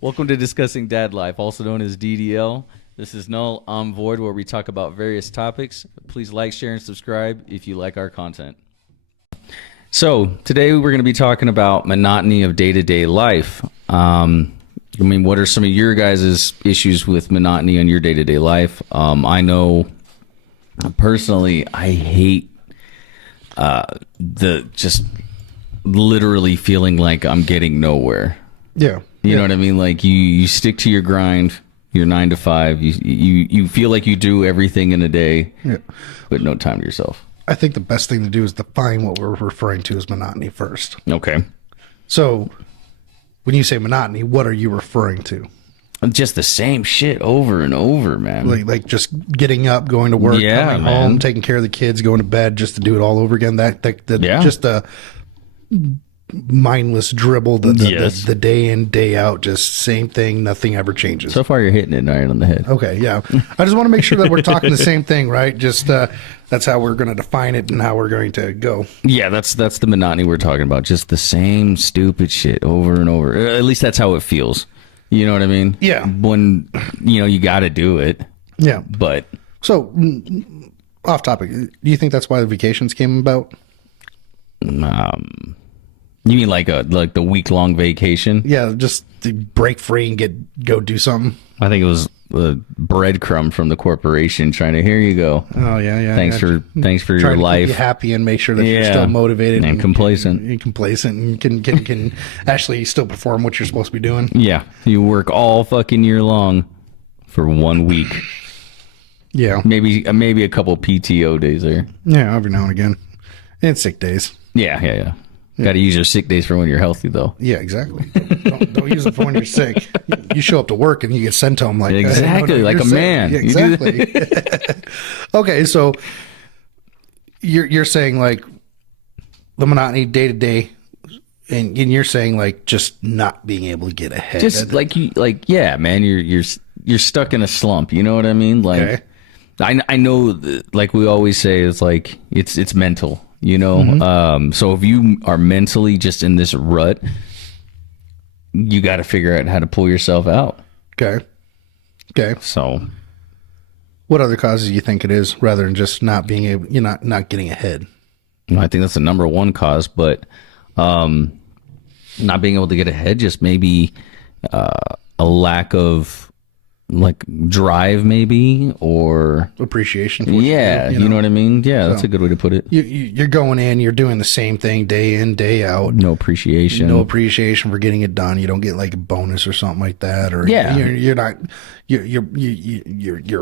Welcome to Discussing Dad Life, also known as DDL. This is Null, I'm Void, where we talk about various topics. Please like, share, and subscribe if you like our content. So, today we're going to be talking about monotony of day-to-day life. What are some of your guys' issues with monotony in your day-to-day life? I know, personally, I hate the just literally feeling like I'm getting nowhere. Yeah. You know what I mean? Like you stick to your grind, your 9 to 5. You feel like you do everything in a day, but no time to yourself. I think the best thing to do is define what we're referring to as monotony first. Okay. So when you say monotony, what are you referring to? Just the same shit over and over, man. Like just getting up, going to work, coming home, taking care of the kids, going to bed, just to do it all over again. Just a mindless dribble, the day in, day out, just same thing, nothing ever changes. So far, you're hitting it right on the head. Okay, yeah. I just want to make sure that we're talking the same thing, right? Just that's how we're going to define it and how we're going to go. Yeah, that's the monotony we're talking about. Just the same stupid shit over and over. At least that's how it feels. You know what I mean? Yeah. When, you got to do it. Yeah. But. So, off topic, do you think that's why the vacations came about? You mean like the week-long vacation? Yeah, just to break free and go do something. I think it was the breadcrumb from the corporation trying to, here you go. Oh yeah. Thanks for your life. Keep you happy and make sure that you're still motivated and complacent. And complacent and can actually still perform what you're supposed to be doing. Yeah, you work all fucking year long for 1 week. Yeah, maybe a couple PTO days there. Yeah, every now and again, and sick days. Yeah. Got to use your sick days for when you're healthy, though. Yeah, exactly. don't use it for when you're sick. You show up to work and you get sent home like exactly like a sick. Man. Yeah, exactly. Okay, so you're saying like the monotony day to day, and you're saying like just not being able to get ahead. Just man, you're stuck in a slump. You know what I mean? Like, okay. I know, like we always say, it's like it's mental. So if you are mentally just in this rut, you got to figure out how to pull yourself out. Okay. So what other causes do you think it is, rather than just not being able, not getting ahead? I think that's the number one cause, but not being able to get ahead, just maybe a lack of like drive, maybe, or appreciation for you know what I mean? Yeah, that's a good way to put it. You're going in, you're doing the same thing day in, day out. No appreciation for getting it done. You don't get like a bonus or something like that, or you're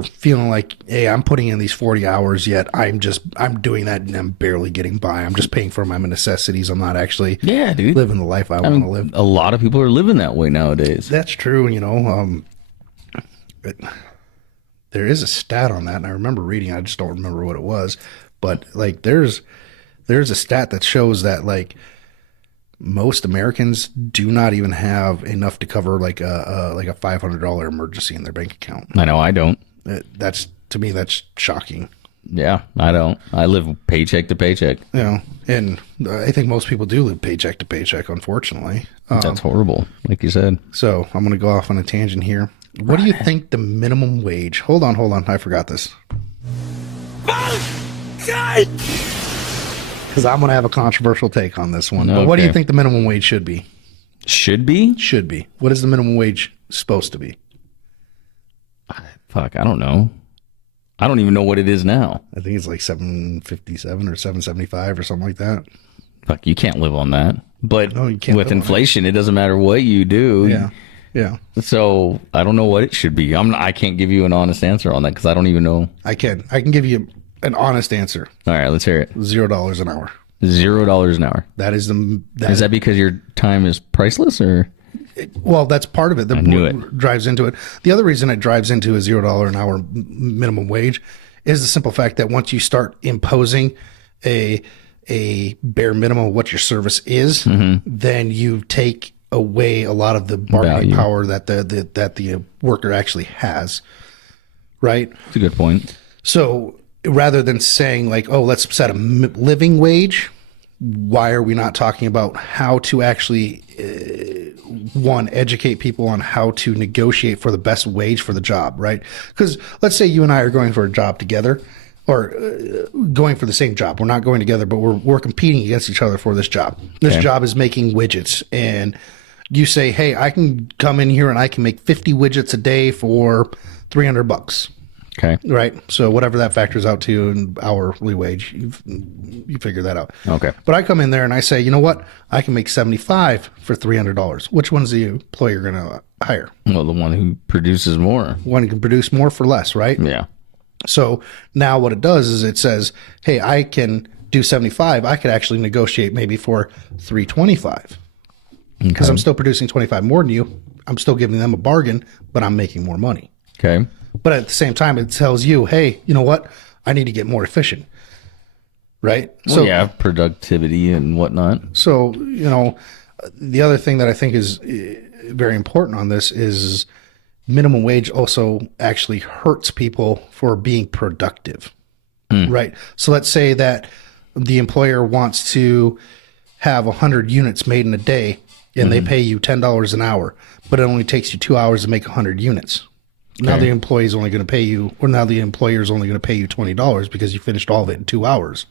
feeling like, hey, I'm putting in these 40 hours, yet I'm doing that and I'm barely getting by. I'm just paying for my necessities. I'm not actually living the life I want to live. A lot of people are living that way nowadays. That's true. There is a stat on that, and I remember reading. I just don't remember what it was, but like there's a stat that shows that like most Americans do not even have enough to cover like a $500 emergency in their bank account. I know I don't. To me that's shocking. Yeah, I don't. I live paycheck to paycheck. And I think most people do live paycheck to paycheck, unfortunately. That's horrible, like you said. So I'm going to go off on a tangent here. What do you think the minimum wage? Hold on. I forgot this. Because I'm going to have a controversial take on this one. Okay. But what do you think the minimum wage should be? Should be? Should be. What is the minimum wage supposed to be? Fuck, I don't know. I don't even know what it is now. I think it's like $7.57 or $7.75 or something like that. Fuck, you can't live on that. But you can't with inflation, it doesn't matter what you do. Yeah. So I don't know what it should be. I can't give you an honest answer on that because I don't even know. I can give you an honest answer. All right, let's hear it. $0 an hour. $0 an hour. That is is that because your time is priceless, or? Well, that's part of it. I knew it drives into it. The other reason it drives into a $0 an hour minimum wage is the simple fact that once you start imposing a bare minimum of what your service is, then you take away a lot of the bargaining power that the worker actually has, right? That's a good point. So rather than saying like, oh, let's set a living wage, why are we not talking about how to actually one, educate people on how to negotiate for the best wage for the job, right? Because let's say you and I are going for a job together, or going for the same job. We're not going together, but we're competing against each other for this job. This job is making widgets, and you say, hey, I can come in here and I can make 50 widgets a day for $300. Okay. Right. So whatever that factors out to an hourly wage, you figure that out. Okay. But I come in there and I say, you know what? I can make 75 for $300. Which one's the employer going to hire? Well, the one who produces more. One can produce more for less, right? Yeah. So now what it does is it says, hey, I can do 75. I could actually negotiate maybe for 325 because I'm still producing 25 more than you. I'm still giving them a bargain, but I'm making more money. Okay. But at the same time, it tells you, hey, you know what? I need to get more efficient. Right? So yeah, productivity and whatnot. So, the other thing that I think is very important on this is minimum wage also actually hurts people for being productive. Right? So let's say that the employer wants to have 100 units made in a day and they pay you $10 an hour, but it only takes you 2 hours to make 100 units. Now the employee is only going to pay you, or now the employer is only going to pay you $20 because you finished all of it in 2 hours.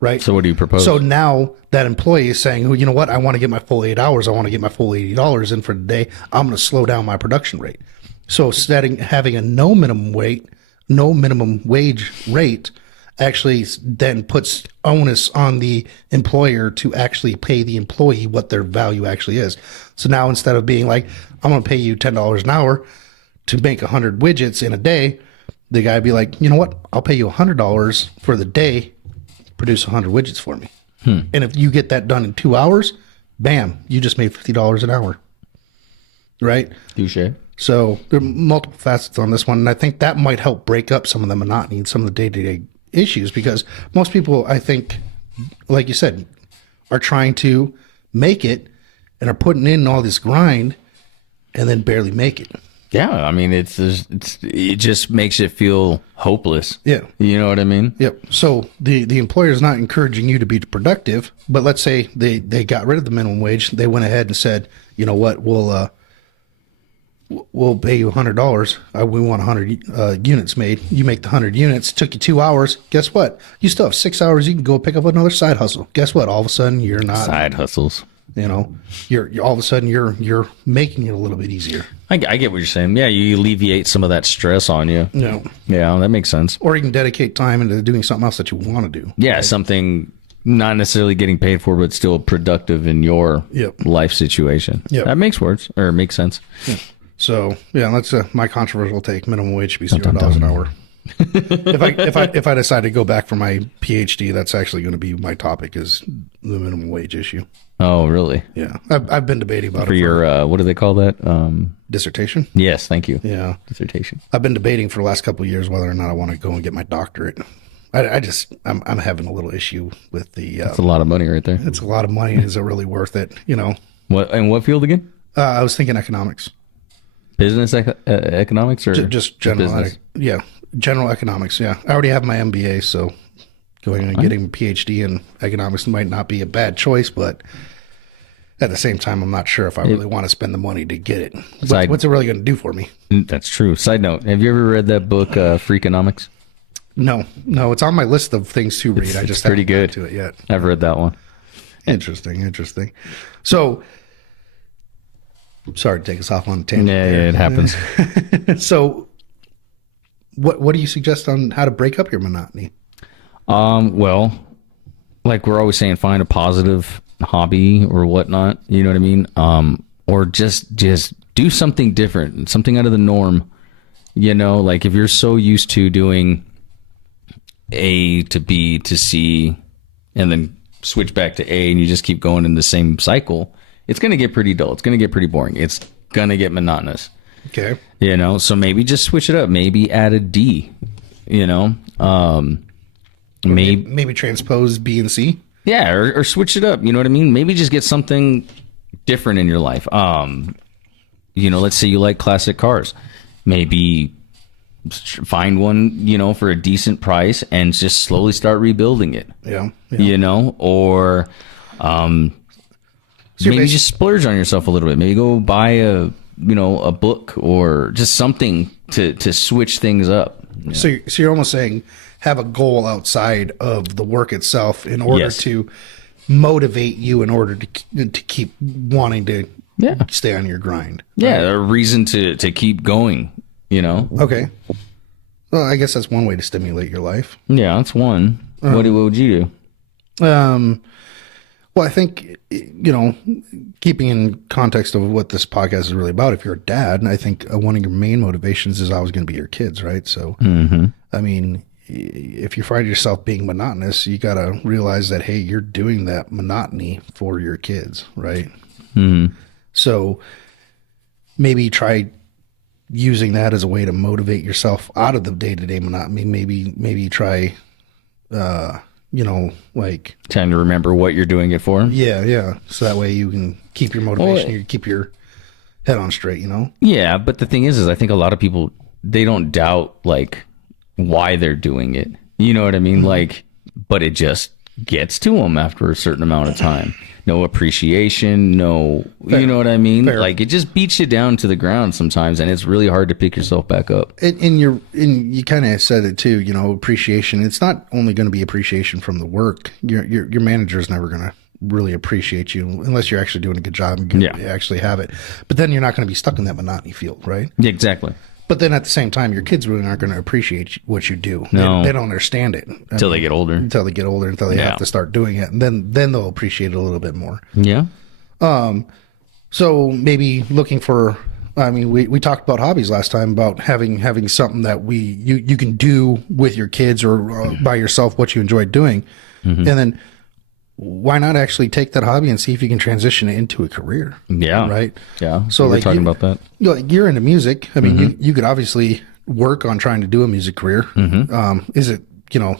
Right? So what do you propose? So now that employee is saying, oh, you know what? I want to get my full 8 hours. I want to get my full $80 in for the day. I'm going to slow down my production rate. So having a no minimum wage rate actually then puts onus on the employer to actually pay the employee what their value actually is. So now instead of being like, I'm going to pay you $10 an hour to make 100 widgets in a day, the guy would be like, you know what? I'll pay you $100 for the day, produce 100 widgets for me. And if you get that done in 2 hours, bam, you just made $50 an hour. Right? Touche. So there are multiple facets on this one. And I think that might help break up some of the monotony and some of the day-to-day issues, because most people, I think, like you said, are trying to make it and are putting in all this grind and then barely make it. Yeah, I mean, it just makes it feel hopeless. Yeah. You know what I mean? Yep. So the employer is not encouraging you to be productive, but let's say they got rid of the minimum wage. They went ahead and said, you know what, we'll pay you $100. We want 100 units made. You make the 100 units. Took you 2 hours. Guess what? You still have 6 hours. You can go pick up another side hustle. Guess what? All of a sudden, you're not side hustles. You're all of a sudden you're making it a little bit easier. I get what you're saying. Yeah, you alleviate some of that stress on you. No. Yeah, that makes sense. Or you can dedicate time into doing something else that you want to do. Yeah, something not necessarily getting paid for, but still productive in your life situation. Yep. That makes sense. Yeah. So yeah, that's my controversial take. Minimum wage should be $0 an hour. if I decide to go back for my PhD, that's actually going to be my topic, is the minimum wage issue. Oh, really? Yeah, I've been debating about it for your what do they call that? Dissertation. Yes, thank you. Yeah, dissertation. I've been debating for the last couple of years whether or not I want to go and get my doctorate. I'm having a little issue with the. That's a lot of money right there. It's a lot of money. Is it really worth it? What field again? I was thinking economics. Business economics, or just general? General economics. Yeah, I already have my MBA, so going and getting a PhD in economics might not be a bad choice, but at the same time, I'm not sure if I really want to spend the money to get it. What's it really going to do for me? That's true. Side note: have you ever read that book, Freakonomics? No, it's on my list of things to read. I just haven't pretty good to it yet. I've read that one. Interesting. So, sorry to take us off on a tangent. Yeah, it happens. So, what do you suggest on how to break up your monotony? Well, like we're always saying, find a positive hobby or whatnot. You know what I mean? Or just do something different, something out of the norm. Like if you're so used to doing A to B to C and then switch back to A and you just keep going in the same cycle, it's going to get pretty dull. It's going to get pretty boring. It's going to get monotonous. Okay. So maybe just switch it up. Maybe add a D, maybe transpose B and C. Yeah. Or switch it up. You know what I mean? Maybe just get something different in your life. Let's say you like classic cars. Maybe find one, for a decent price and just slowly start rebuilding it. Yeah. Or So you're maybe just splurge on yourself a little bit. Maybe go buy a book or just something to switch things up. So you're almost saying have a goal outside of the work itself in order Yes. to motivate you in order to keep wanting to stay on your grind. Yeah, a reason to keep going, Okay. Well, I guess that's one way to stimulate your life. Yeah, that's one. What would you do? Well, I think, keeping in context of what this podcast is really about, if you're a dad, I think one of your main motivations is always going to be your kids, right? So, I mean, if you find yourself being monotonous, you got to realize that, hey, you're doing that monotony for your kids, right? So maybe try using that as a way to motivate yourself out of the day-to-day monotony. Maybe try, like Trying to remember what you're doing it for. yeah. So that way you can keep your motivation, you keep your head on straight, Yeah, but the thing is I think a lot of people, they don't doubt like why they're doing it. You know what I mean? Like, but it just gets to them after a certain amount of time. No appreciation, Fair. You know what I mean? Fair. Like it just beats you down to the ground sometimes, and it's really hard to pick yourself back up. And you kind of said it too, appreciation. It's not only going to be appreciation from the work. Your manager is never going to really appreciate you unless you're actually doing a good job and you actually have it. But then you're not going to be stuck in that monotony field, right? Yeah, exactly. But then at the same time, your kids really aren't going to appreciate what you do. No. They don't understand it Until they get older. Until they have to start doing it, and then they'll appreciate it a little bit more. Yeah. So maybe looking for, I mean, we talked about hobbies last time, about having something that you can do with your kids or by yourself, what you enjoy doing. And then why not actually take that hobby and see if you can transition it into a career? Yeah. Right. Yeah. So we're like talking about that. You're into music. I mean, you could obviously work on trying to do a music career. Is it, going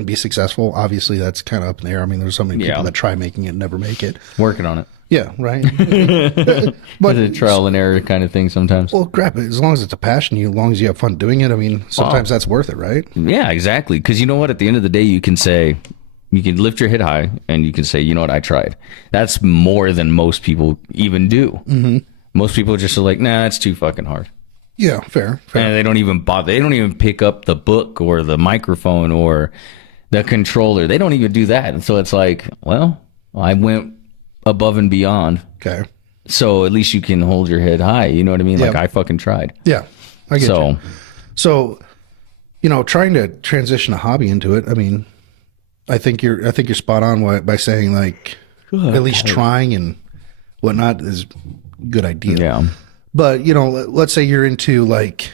to be successful? Obviously that's kind of up in the air. I mean, there's so many people that try making it and never make it. Working on it. Yeah. Right. But it's a trial and error kind of thing sometimes. Well, crap, as long as it's a passion, as long as you have fun doing it, I mean, sometimes that's worth it, right? Yeah, exactly. Because you know what? At the end of the day, you can lift your head high and you can say, you know what, I tried. That's more than most people even do. Most people just are like, nah, that's too fucking hard. Yeah, fair. And they don't even bother. They don't even pick up the book or the microphone or the controller. They don't even do that. And so it's like, well, I went above and beyond. Okay. So at least you can hold your head high. You know what I mean? Like I fucking tried. Yeah, I get you. So, trying to transition a hobby into it, I mean, I think you're spot on by saying like at least trying and whatnot is a good idea. Yeah. But let's say you're into like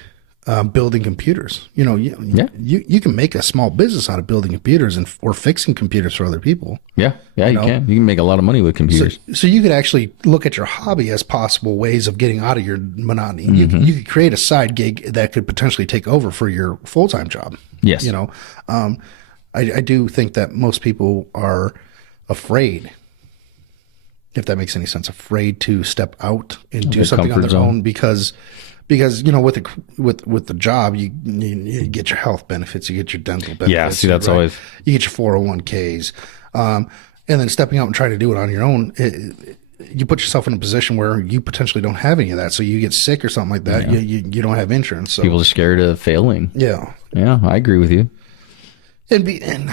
building computers. You can make a small business out of building computers or fixing computers for other people. Yeah, you can. You can make a lot of money with computers. So you could actually look at your hobby as possible ways of getting out of your monotony. You could create a side gig that could potentially take over for your full-time job. Yes. I do think that most people are afraid, if that makes any sense, afraid to step out and do something on their own because with the job you get your health benefits, you get your dental benefits. Yeah, see, that's always you get your 401ks, and then stepping out and trying to do it on your own. You put yourself in a position where you potentially don't have any of that. So you get sick or something like that. Yeah. You don't have insurance. So. People are scared of failing. Yeah. Yeah, I agree with you. And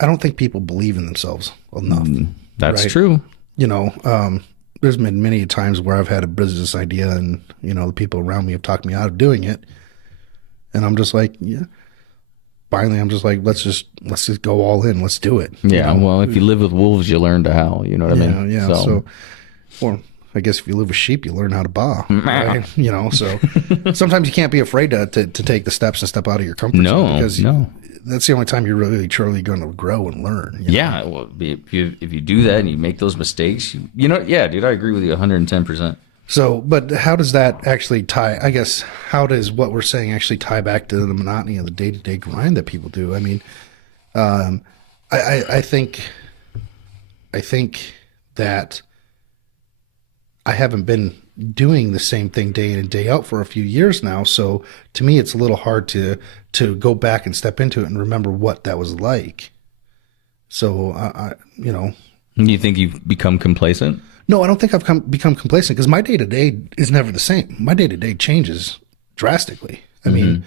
I don't think people believe in themselves enough. That's true. There's been many times where I've had a business idea and, the people around me have talked me out of doing it. And I'm just like, yeah. Finally, I'm just like, let's just go all in. Let's do it. Yeah. Well, if you live with wolves, you learn to howl. You know what I mean? Yeah. So, or I guess if you live with sheep, you learn how to baa. Right? So sometimes you can't be afraid to take the steps and step out of your comfort zone because that's the only time you're really truly going to grow and learn. Yeah. Well, if you do that and you make those mistakes, yeah, dude, I agree with you 110%. So, but how does that actually tie? I guess how does what we're saying actually tie back to the monotony of the day-to-day grind that people do? I mean, I think that I haven't been doing the same thing day in and day out for a few years now. So to me, it's a little hard to go back and step into it and remember what that was like. So, You think you've become complacent? No, I don't think I've become complacent because my day to day is never the same. My day to day changes drastically. I mean,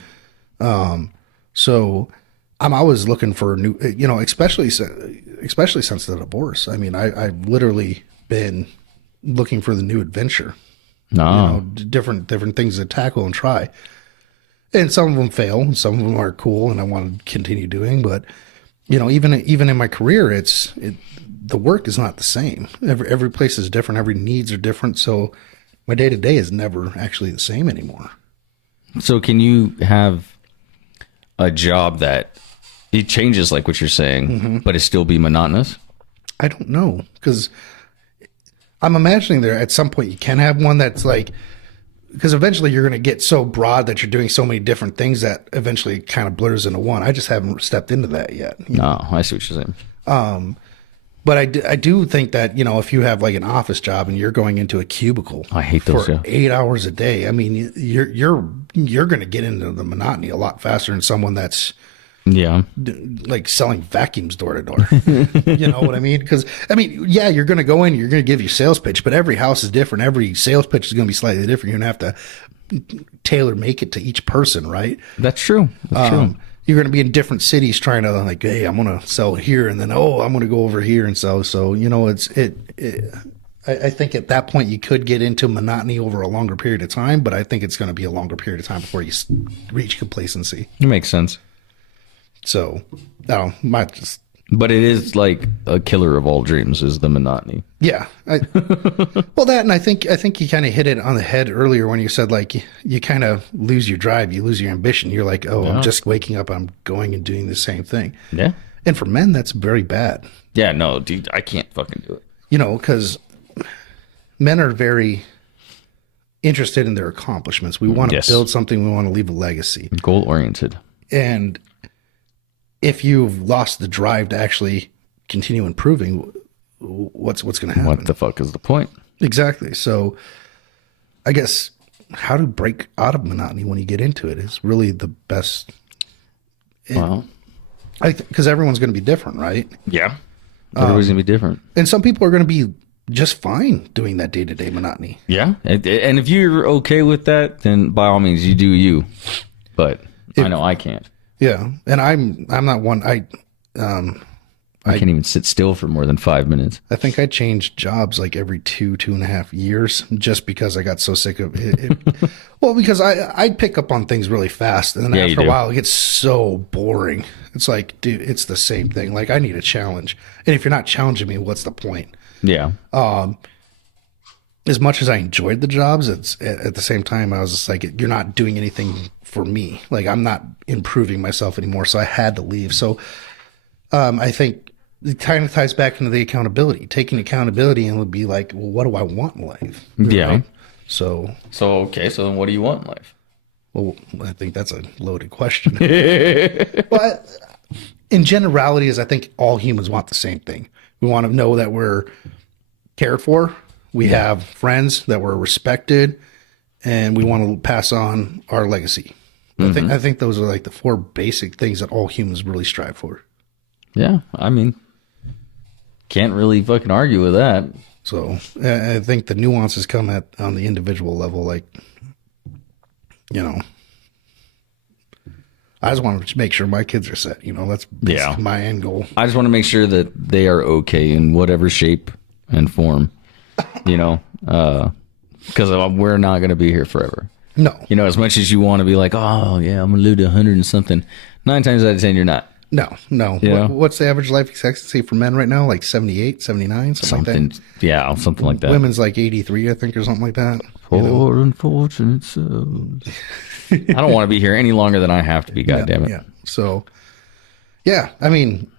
so I'm always looking for new, especially since the divorce. I mean, I've literally been looking for the new adventure. No. Different things to tackle and try. And some of them fail, and some of them are cool, and I want to continue doing. But even in my career, the work is not the same. Every place is different. Every needs are different. So my day to day is never actually the same anymore. So can you have a job that it changes, like what you're saying, but it still be monotonous? I don't know, because I'm imagining there at some point you can have one that's like, because eventually you're going to get so broad that you're doing so many different things that eventually it kind of blurs into one. I just haven't stepped into that yet. No, I see what you're saying. But I do think that, if you have like an office job and you're going into a cubicle I hate those, for 8 hours a day, I mean, you're going to get into the monotony a lot faster than someone that's like selling vacuums door to door. You know what I mean? Because, yeah, you're going to go in, you're going to give your sales pitch, but every house is different. Every sales pitch is going to be slightly different. You're going to have to tailor make it to each person, right? That's true. That's true. You're going to be in different cities trying to like, hey, I'm going to sell here, and then I'm going to go over here and sell. So I think at that point you could get into monotony over a longer period of time, but I think it's going to be a longer period of time before you reach complacency. It makes sense. So, might just. But it is like a killer of all dreams is the monotony. Yeah. Well, that, and I think you kind of hit it on the head earlier when you said like you kind of lose your drive, you lose your ambition. You're like, I'm just waking up, I'm going and doing the same thing. Yeah. And for men, that's very bad. Yeah, no, dude, I can't fucking do it. Because men are very interested in their accomplishments. We want to build something. We want to leave a legacy. Goal oriented. And if you've lost the drive to actually continue improving, what's going to happen? What the fuck is the point? Exactly. So I guess how to break out of monotony when you get into it is really the best. Wow. Because everyone's going to be different, right? Yeah. Everybody's going to be different. And some people are going to be just fine doing that day-to-day monotony. Yeah. And if you're okay with that, then by all means, you do you. But I know I can't. Yeah. And I'm not one. I can't even sit still for more than 5 minutes. I think I changed jobs like every 2.5 years just because I got so sick of it. Well, because I pick up on things really fast. And then after a while, it gets so boring. It's like, dude, it's the same thing. Like, I need a challenge. And if you're not challenging me, what's the point? Yeah. As much as I enjoyed the jobs, it's at the same time, I was just like, you're not doing anything for me. Like, I'm not improving myself anymore. So I had to leave. So I think it kind of ties back into the accountability, taking accountability and would be like, well, what do I want in life? Yeah. Right? So then what do you want in life? Well, I think that's a loaded question. But in generalities, I think all humans want the same thing. We want to know that we're cared for. We have friends, that we're respected, and we want to pass on our legacy. I think those are like the 4 basic things that all humans really strive for. Yeah, I mean, can't really fucking argue with that. So I think the nuances come on the individual level. Like, I just want to make sure my kids are set. That's my end goal. I just want to make sure that they are okay in whatever shape and form, because we're not going to be here forever. No. As much as you want to be like, oh, yeah, I'm going to live to 100 and something, 9 times out of 10, you're not. No. What's the average life expectancy for men right now? Like 78, 79, something like that? Yeah, something like that. Women's like 83, I think, or something like that. Poor unfortunate souls. I don't want to be here any longer than I have to be, goddammit. Yeah. So, yeah, I mean,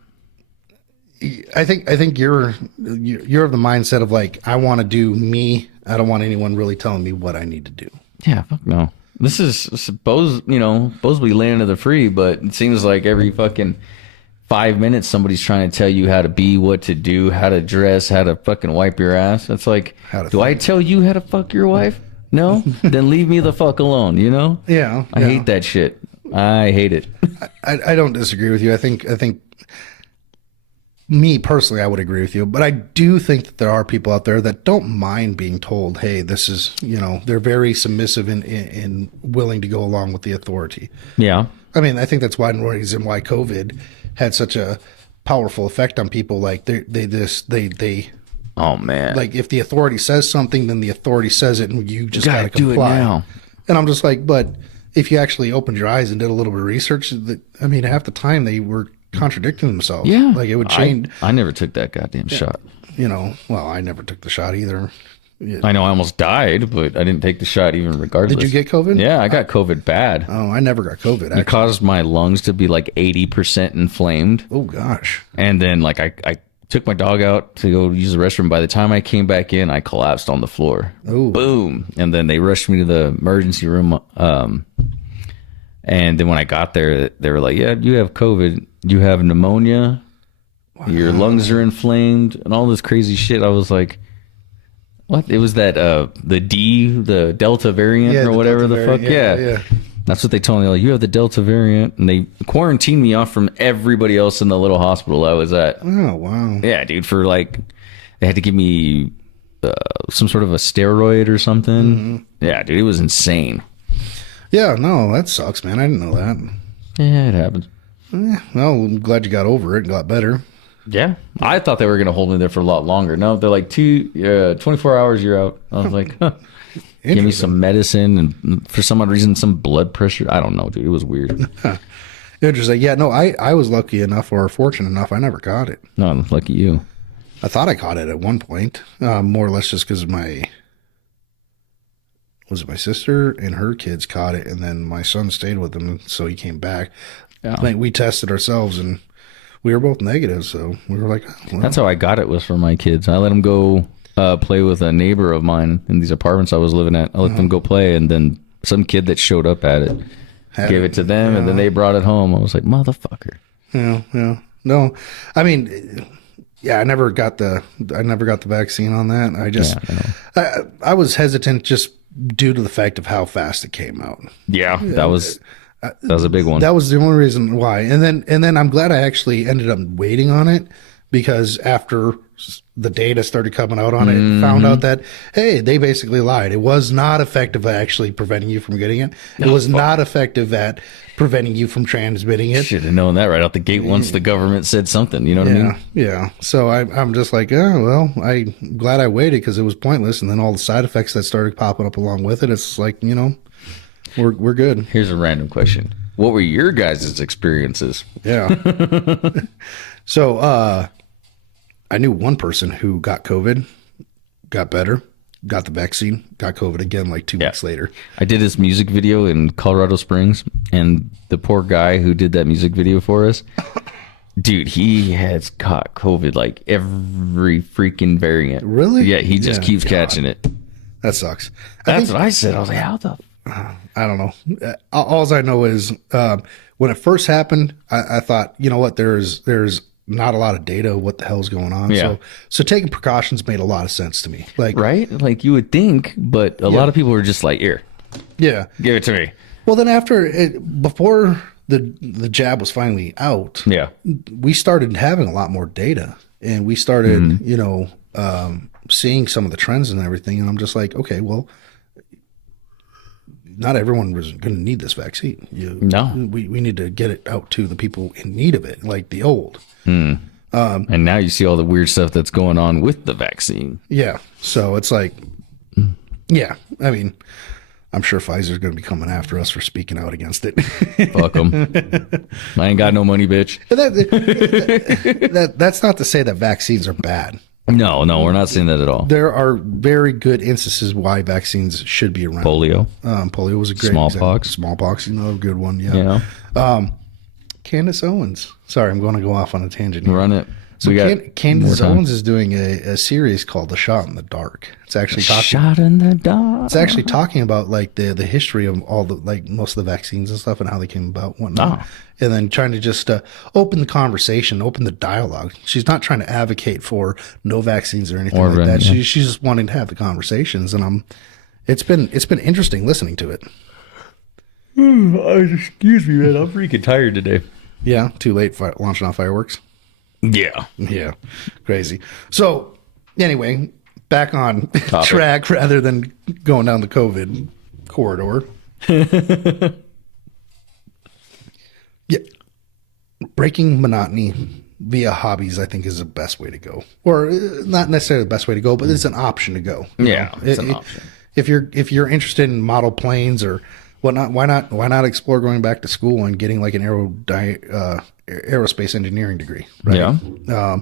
I think you're of the mindset of like, I want to do me. I don't want anyone really telling me what I need to do. Yeah, fuck no. This is supposedly land of the free, but it seems like every fucking 5 minutes somebody's trying to tell you how to be, what to do, how to dress, how to fucking wipe your ass. It's like, do I tell you how to fuck your wife? No? Then leave me the fuck alone, Yeah. I hate that shit. I hate it. I don't disagree with you. I think me personally, I would agree with you, but I do think that there are people out there that don't mind being told, hey, this is, they're very submissive and willing to go along with the authority. Yeah. I mean, I think that's one reason why COVID had such a powerful effect on people. Like they Oh man. like if the authority says something, then the authority says it, and you just gotta do it comply. now. And I'm just like, but if you actually opened your eyes and did a little bit of research, I mean, half the time they were contradicting themselves. Yeah. Like it would change. I never took that goddamn shot. Well, I never took the shot either. I know I almost died, but I didn't take the shot even regardless. Did you get COVID? Yeah, I got COVID bad. Oh, I never got COVID. Actually. It caused my lungs to be like 80% inflamed. Oh gosh. And then like I took my dog out to go use the restroom. By the time I came back in, I collapsed on the floor. Oh. Boom. And then they rushed me to the emergency room. And then when I got there, they were like, yeah, you have COVID. You have pneumonia. Wow. Your lungs are inflamed and all this crazy shit. I was like, what? It was that the Delta variant or whatever the fuck. Yeah. That's what they told me. Like, you have the Delta variant, and they quarantined me off from everybody else in the little hospital I was at. Oh wow. Yeah, dude. For like, they had to give me some sort of a steroid or something. Mm-hmm. Yeah, dude. It was insane. Yeah. No, that sucks, man. I didn't know that. Yeah, it happens. Well, I'm glad you got over it and got better. Yeah. I thought they were going to hold me there for a lot longer. No, they're like 24 hours, you're out. I was like, huh. Give me some medicine, and for some odd reason, some blood pressure. I don't know, dude. It was weird. Interesting. Yeah, no, I was lucky enough or fortunate enough. I never got it. No, lucky you. I thought I caught it at one point, more or less just because my sister and her kids caught it, and then my son stayed with them, so he came back. Yeah. Like, we tested ourselves, and we were both negative, so we were like, oh, well. That's how I got it, was for my kids. I let them go play with a neighbor of mine in these apartments I was living at. I let them go play, and then some kid that showed up at it gave it to them, and then they brought it home. I was like, motherfucker. Yeah. No, I mean, yeah, I never got the vaccine on that. I just, I was hesitant just due to the fact of how fast it came out. Yeah, that was a big one. That was the only reason why. And then I'm glad I actually ended up waiting on it, because after the data started coming out on it, found out that, hey, they basically lied. It was not effective at actually preventing you from getting it. It was not effective at preventing you from transmitting it. Should have known that right out the gate once the government said something. You know what I mean? Yeah. So I'm just like, oh, well, I'm glad I waited, because it was pointless. And then all the side effects that started popping up along with it, it's like, we're good. Here's a random question. What were your guys' experiences? Yeah. So, I knew one person who got COVID, got better, got the vaccine, got COVID again like 2 weeks later. I did this music video in Colorado Springs, and the poor guy who did that music video for us, dude, he has caught COVID like every freaking variant. Really? Yeah, he just keeps catching it. That sucks. That's what I said. I was like, how the... I don't know. All I know is when it first happened, I thought, you know what, there's not a lot of data of what the hell's going on. Yeah. So taking precautions made a lot of sense to me. Like, right? Like you would think, but a lot of people were just like, here, yeah, give it to me. Well, then before the jab was finally out, we started having a lot more data, and we started, seeing some of the trends and everything. And I'm just like, okay, well, not everyone was going to need this vaccine. We need to get it out to the people in need of it, like the old. And now you see all the weird stuff that's going on with the vaccine. Yeah. So it's like, yeah, I mean, I'm sure Pfizer's going to be coming after us for speaking out against it. Fuck them. I ain't got no money, bitch. That's not to say that vaccines are bad. No, we're not saying that at all. There are very good instances why vaccines should be around. Polio. Polio was a great Smallpox. Example. Smallpox, a good one, yeah. Candace Owens. Sorry, I'm going to go off on a tangent here. Run it. So Candace Owens is doing a series called The Shot in the Dark. It's actually Shot in the Dark. It's actually talking about like the history of all the most of the vaccines and stuff and how they came about and whatnot. And then trying to just open the conversation, open the dialogue. She's not trying to advocate for no vaccines or anything like that. Yeah. She's just wanting to have the conversations, and it's been interesting listening to it. Excuse me, man. I'm freaking tired today. Yeah, too late launching off fireworks. Yeah. Yeah, crazy. So anyway, back on track rather than going down the COVID corridor. Yeah, breaking monotony via hobbies, I think, is the best way to go, or not necessarily the best way to go, but it's an option to go. Yeah, it's an option. If you're interested in model planes or whatnot, why not explore going back to school and getting like an aerospace engineering degree? Right? Yeah.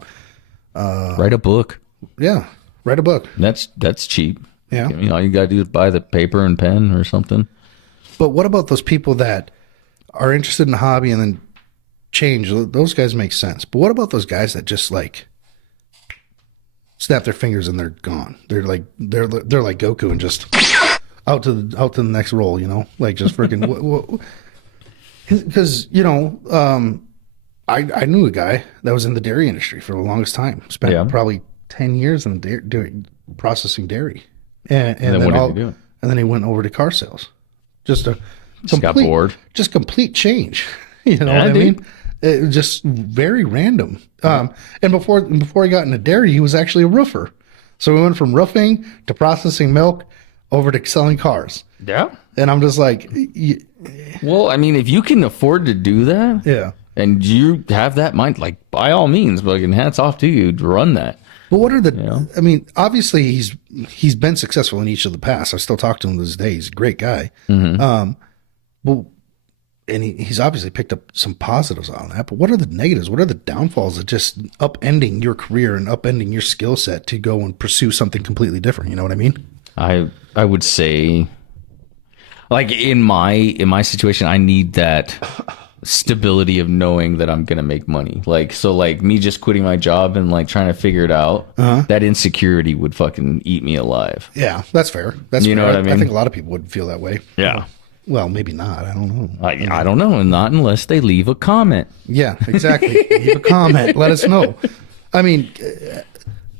Write a book. Yeah, write a book. That's cheap. Yeah. You know, all you gotta do is buy the paper and pen or something. But what about those people that are interested in the hobby and then change? Those guys make sense. But what about those guys that just like snap their fingers and they're gone? They're like Goku and just out to the next role, you know, like just freaking. Because I knew a guy that was in the dairy industry for the longest time. Spent probably 10 years in doing processing dairy, and then what did he do? And then he went over to car sales. Just got bored. Just complete change. You know what I mean? It was just very random. And before he got into dairy, he was actually a roofer. So we went from roofing to processing milk over to selling cars. Yeah. And I'm just like, well, I mean, if you can afford to do that, yeah, and you have that mind, like by all means, but hats off to you to run that. But what are the? I mean, obviously he's been successful in each of the past. I still talk to him to this day. He's a great guy. Well, and he's obviously picked up some positives on that. But what are the negatives? What are the downfalls of just upending your career and upending your skill set to go and pursue something completely different? You know what I mean? I would say, like in my situation, I need that stability of knowing that I'm gonna make money. Like me just quitting my job and like trying to figure it out, that insecurity would fucking eat me alive. Yeah, that's fair. That's you know what I mean? I think a lot of people would feel that way. Yeah. Well, maybe not. I don't know. I don't know, and not unless they leave a comment. Yeah, exactly. Leave a comment. Let us know. I mean,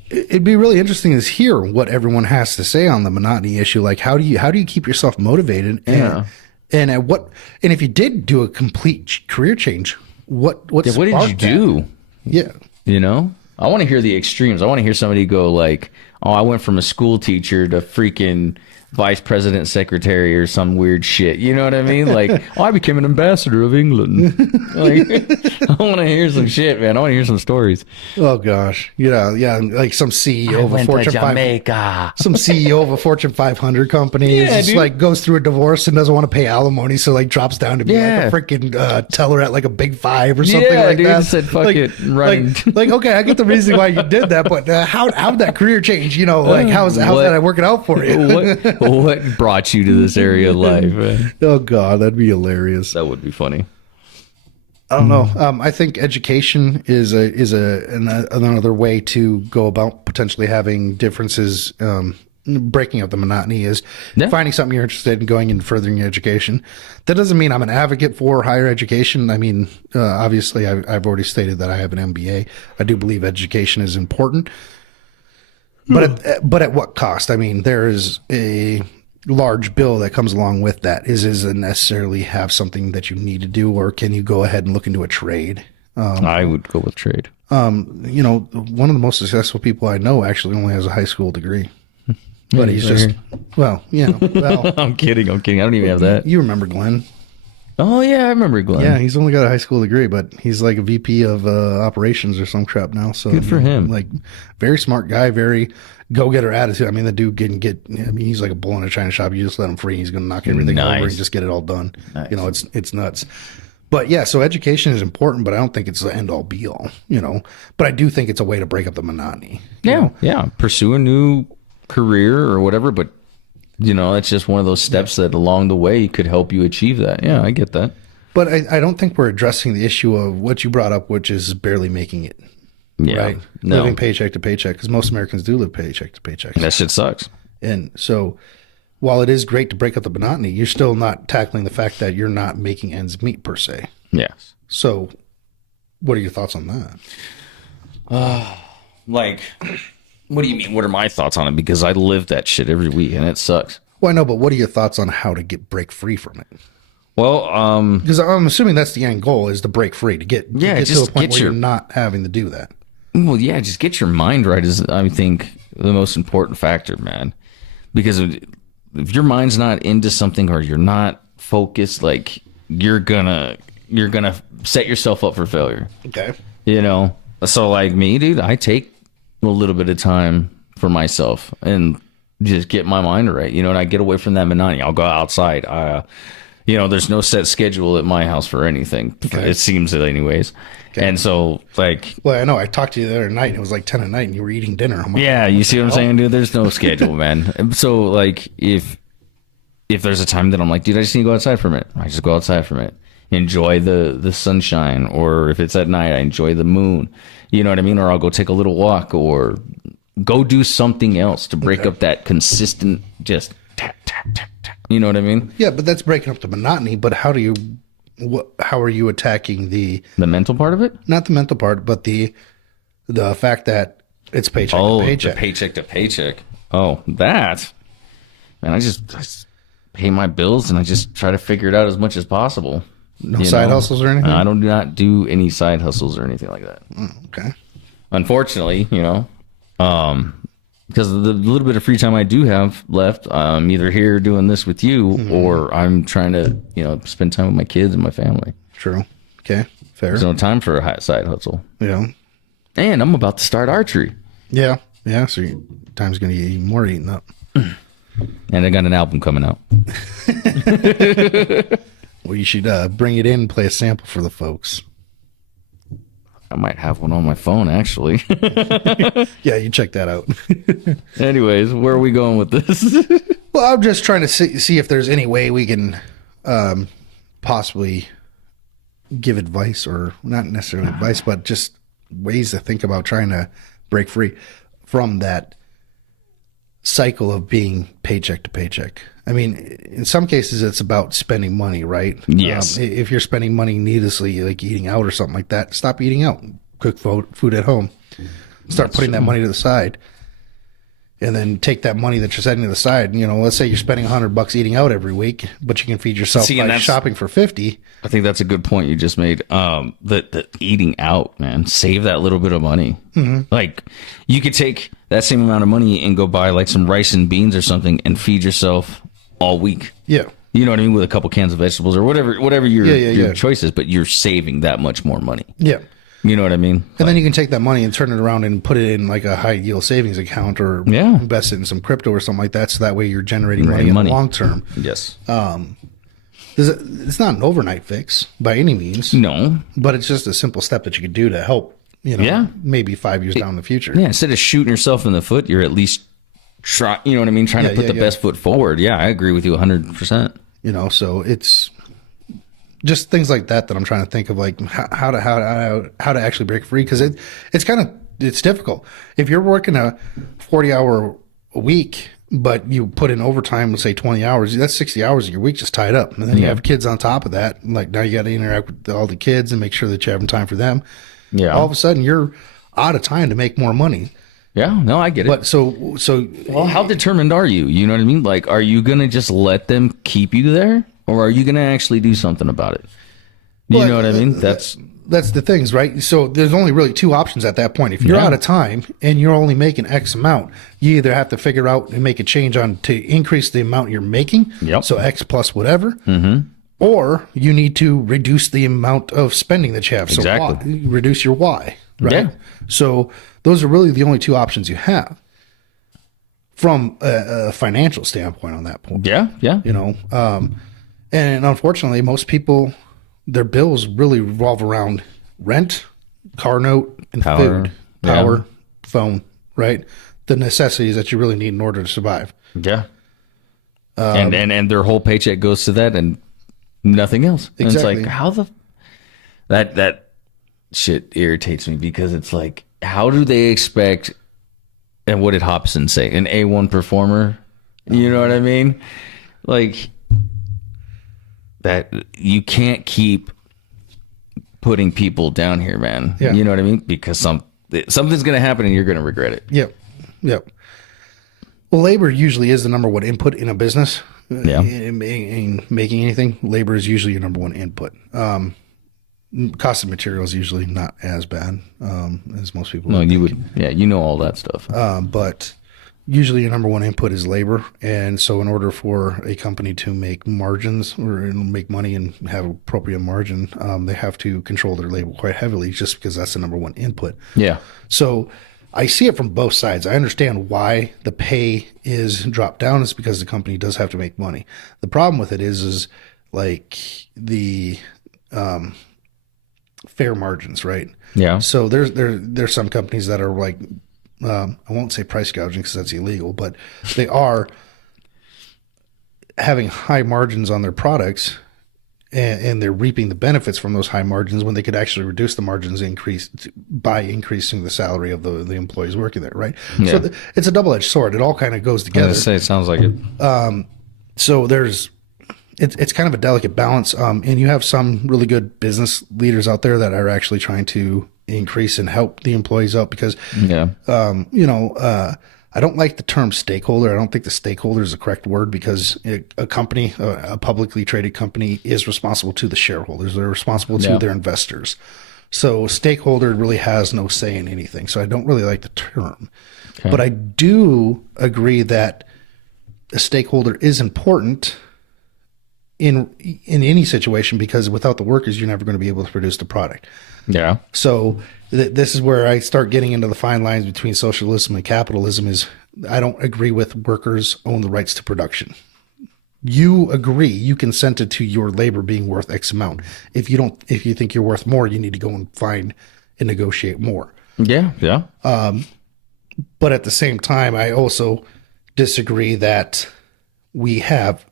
it'd be really interesting to hear what everyone has to say on the monotony issue. Like, how do you keep yourself motivated? And at what? And if you did do a complete career change, what did you do? Yeah, you know, I want to hear the extremes. I want to hear somebody go like, "Oh, I went from a school teacher to freaking vice president secretary or some weird shit." You know what I mean? Like, "Oh, I became an ambassador of England." Like, I want to hear some shit, man. I want to hear some stories. Oh gosh, yeah, like some CEO of a Fortune 500, some CEO of a Fortune 500 company, just like goes through a divorce and doesn't want to pay alimony, so like drops down to be like a freaking teller at like a Big Five or something like that. Said fuck it, right? Like okay, I get the reason why you did that, but how'd that career change? You know, like how's that working out for you? What brought you to this area of life, man? Oh God, that'd be hilarious. That would be funny. I don't know. I think education is another way to go about potentially having differences. Breaking up the monotony is finding something you're interested in, going and furthering your education. That doesn't mean I'm an advocate for higher education. I mean, obviously, I've already stated that I have an MBA. I do believe education is important. But at what cost? I mean, there is a large bill that comes along with that. Is it necessarily have something that you need to do, or can you go ahead and look into a trade? I would go with trade. You know, one of the most successful people I know actually only has a high school degree. But he's just, well, yeah. Well, I'm kidding. I don't even have that. You remember Glenn? Oh, yeah, I remember Glenn. Yeah, he's only got a high school degree, but he's like a VP of operations or some crap now. So good for him. Like, very smart guy, very go-getter attitude. I mean, the dude can I mean, he's like a bull in a china shop. You just let him free. He's going to knock everything over and just get it all done. Nice. You know, it's nuts. But yeah, so education is important, but I don't think it's the end-all, be-all, you know. But I do think it's a way to break up the monotony. Yeah. Pursue a new career or whatever, but you know, it's just one of those steps that along the way could help you achieve that. Yeah, I get that. But I don't think we're addressing the issue of what you brought up, which is barely making it. Yeah. Right? No. Living paycheck to paycheck, because most Americans do live paycheck to paycheck. That shit sucks. And so while it is great to break up the monotony, you're still not tackling the fact that you're not making ends meet per se. Yes. So what are your thoughts on that? Like... What do you mean? What are my thoughts on it? Because I live that shit every week and it sucks. Well, I know, but what are your thoughts on how to break free from it? Well, Because I'm assuming that's the end goal is to break free, to get to just a point get where your- you're not having to do that. well, yeah, just get your mind right is, I think, the most important factor, man. Because if your mind's not into something or you're not focused, like you're gonna set yourself up for failure. Okay. You know, so like me, dude, I take a little bit of time for myself and just get my mind right. You know, and I get away from that monotony. I'll go outside. You know, there's no set schedule at my house for anything. Okay. It seems it anyways. Okay. And so, like, well, I know I talked to you the other night and it was like 10 at night and you were eating dinner. I'm like, yeah, you see what I'm saying, dude? There's no schedule, man. So, like, if there's a time that I'm like, dude, I just need to go outside for a minute. I just go outside for a minute. Enjoy the sunshine. Or if it's at night, I enjoy the moon. You know what I mean? Or I'll go take a little walk or go do something else to break up that consistent just tap, tap, tap, tap. You know what I mean? Yeah, but that's breaking up the monotony. But how are you attacking the mental part of it? Not the mental part, but the fact that it's paycheck to paycheck. The paycheck to paycheck. Oh, that. Man, I just pay my bills and I just try to figure it out as much as possible. No side hustles or anything? I do not do any side hustles or anything like that. Oh, okay. Unfortunately, you know, because the little bit of free time I do have left, I'm either here doing this with you or I'm trying to, you know, spend time with my kids and my family. True. Okay. Fair. There's no time for a side hustle. Yeah. And I'm about to start archery. Yeah. Yeah. So your time's going to get even more eaten up. And I got an album coming out. Well, you should bring it in and play a sample for the folks. I might have one on my phone, actually. Yeah, you check that out. Anyways, where are we going with this? Well, I'm just trying to see if there's any way we can possibly give advice, or not necessarily advice, but just ways to think about trying to break free from that cycle of being paycheck to paycheck. I mean, in some cases, it's about spending money, right? Yes. If you're spending money needlessly, like eating out or something like that, stop eating out. Cook food at home. Start putting that money to the side. And then take that money that you're setting to the side. You know, let's say you're spending $100 eating out every week, but you can feed yourself by shopping for 50. I think that's a good point you just made. The eating out, man, save that little bit of money. Mm-hmm. Like, you could take that same amount of money and go buy like some rice and beans or something and feed yourself all week. Yeah. You know what I mean? With a couple cans of vegetables or whatever your choice is, but you're saving that much more money. Yeah. You know what I mean? And then you can take that money and turn it around and put it in like a high yield savings account, or invest it in some crypto or something like that. So that way you're generating money in the long term. Yes. It's not an overnight fix by any means. No. But it's just a simple step that you could do to help, you know, maybe 5 years down in the future. Yeah. Instead of shooting yourself in the foot, you're at least trying to put the best foot forward. Yeah. I agree with you 100%. You know, so it's just things like that I'm trying to think of, like how to actually break free, because it's difficult. If you're working a 40-hour a week, but you put in overtime, let's say 20 hours, that's 60 hours of your week just tied up. And then you have kids on top of that. Like, now you got to interact with all the kids and make sure that you're having time for them. Yeah. All of a sudden you're out of time to make more money. Yeah, no, I get it. But so well, how determined are you? You know what I mean? Like, are you going to just let them keep you there? Or are you going to actually do something about it? You know what I mean? That's the things, right? So there's only really two options at that point. If you're out of time and you're only making X amount, you either have to figure out and make a change on to increase the amount you're making. Yep. So X plus whatever. Mm-hmm. Or you need to reduce the amount of spending that you have. Exactly. So reduce your Y, right? Yeah. So those are really the only two options you have from a financial standpoint on that point. Yeah, yeah. You know, and unfortunately, most people, their bills really revolve around rent, car note, and food, power, phone, right? The necessities that you really need in order to survive. Yeah. And their whole paycheck goes to that and nothing else. Exactly. And it's like, how that shit irritates me, because it's like, how do they expect, and what did Hobson say? An A1 performer? You know what I mean? Like, that you can't keep putting people down here, man. Yeah. You know what I mean? Because something's going to happen and you're going to regret it. Yep. Well, labor usually is the number one input in a business. Yeah. In making anything, labor is usually your number one input. Cost of material is usually not as bad as most people No, would you think. would. Yeah, you know all that stuff. But usually your number one input is labor. And so in order for a company to make margins or make money and have appropriate margin, they have to control their labor quite heavily just because that's the number one input. Yeah. So I see it from both sides. I understand why the pay is dropped down. It's because the company does have to make money. The problem with it is like the fair margins, right? Yeah. So there's some companies that are like, I won't say price gouging because that's illegal, but they are having high margins on their products, and they're reaping the benefits from those high margins when they could actually reduce the margins by increasing the salary of the employees working there, right? Yeah. So it's a double-edged sword. It all kind of goes I together. was gonna say, it sounds like it. So it's kind of a delicate balance. And you have some really good business leaders out there that are actually trying to increase and help the employees out because, Yeah. I don't like the term stakeholder. I don't think the stakeholder is the correct word because a company, a publicly traded company, is responsible to the shareholders. They're responsible to Yeah. their investors. So stakeholder really has no say in anything. So I don't really like the term. Okay. But I do agree that a stakeholder is important in any situation because without the workers, you're never going to be able to produce the product. Yeah. So this is where I start getting into the fine lines between socialism and capitalism. Is I don't agree with workers own the rights to production. You agree, you consented to your labor being worth X amount. If you think you're worth more, you need to go and find and negotiate more. Yeah. Yeah. But at the same time, I also disagree that we have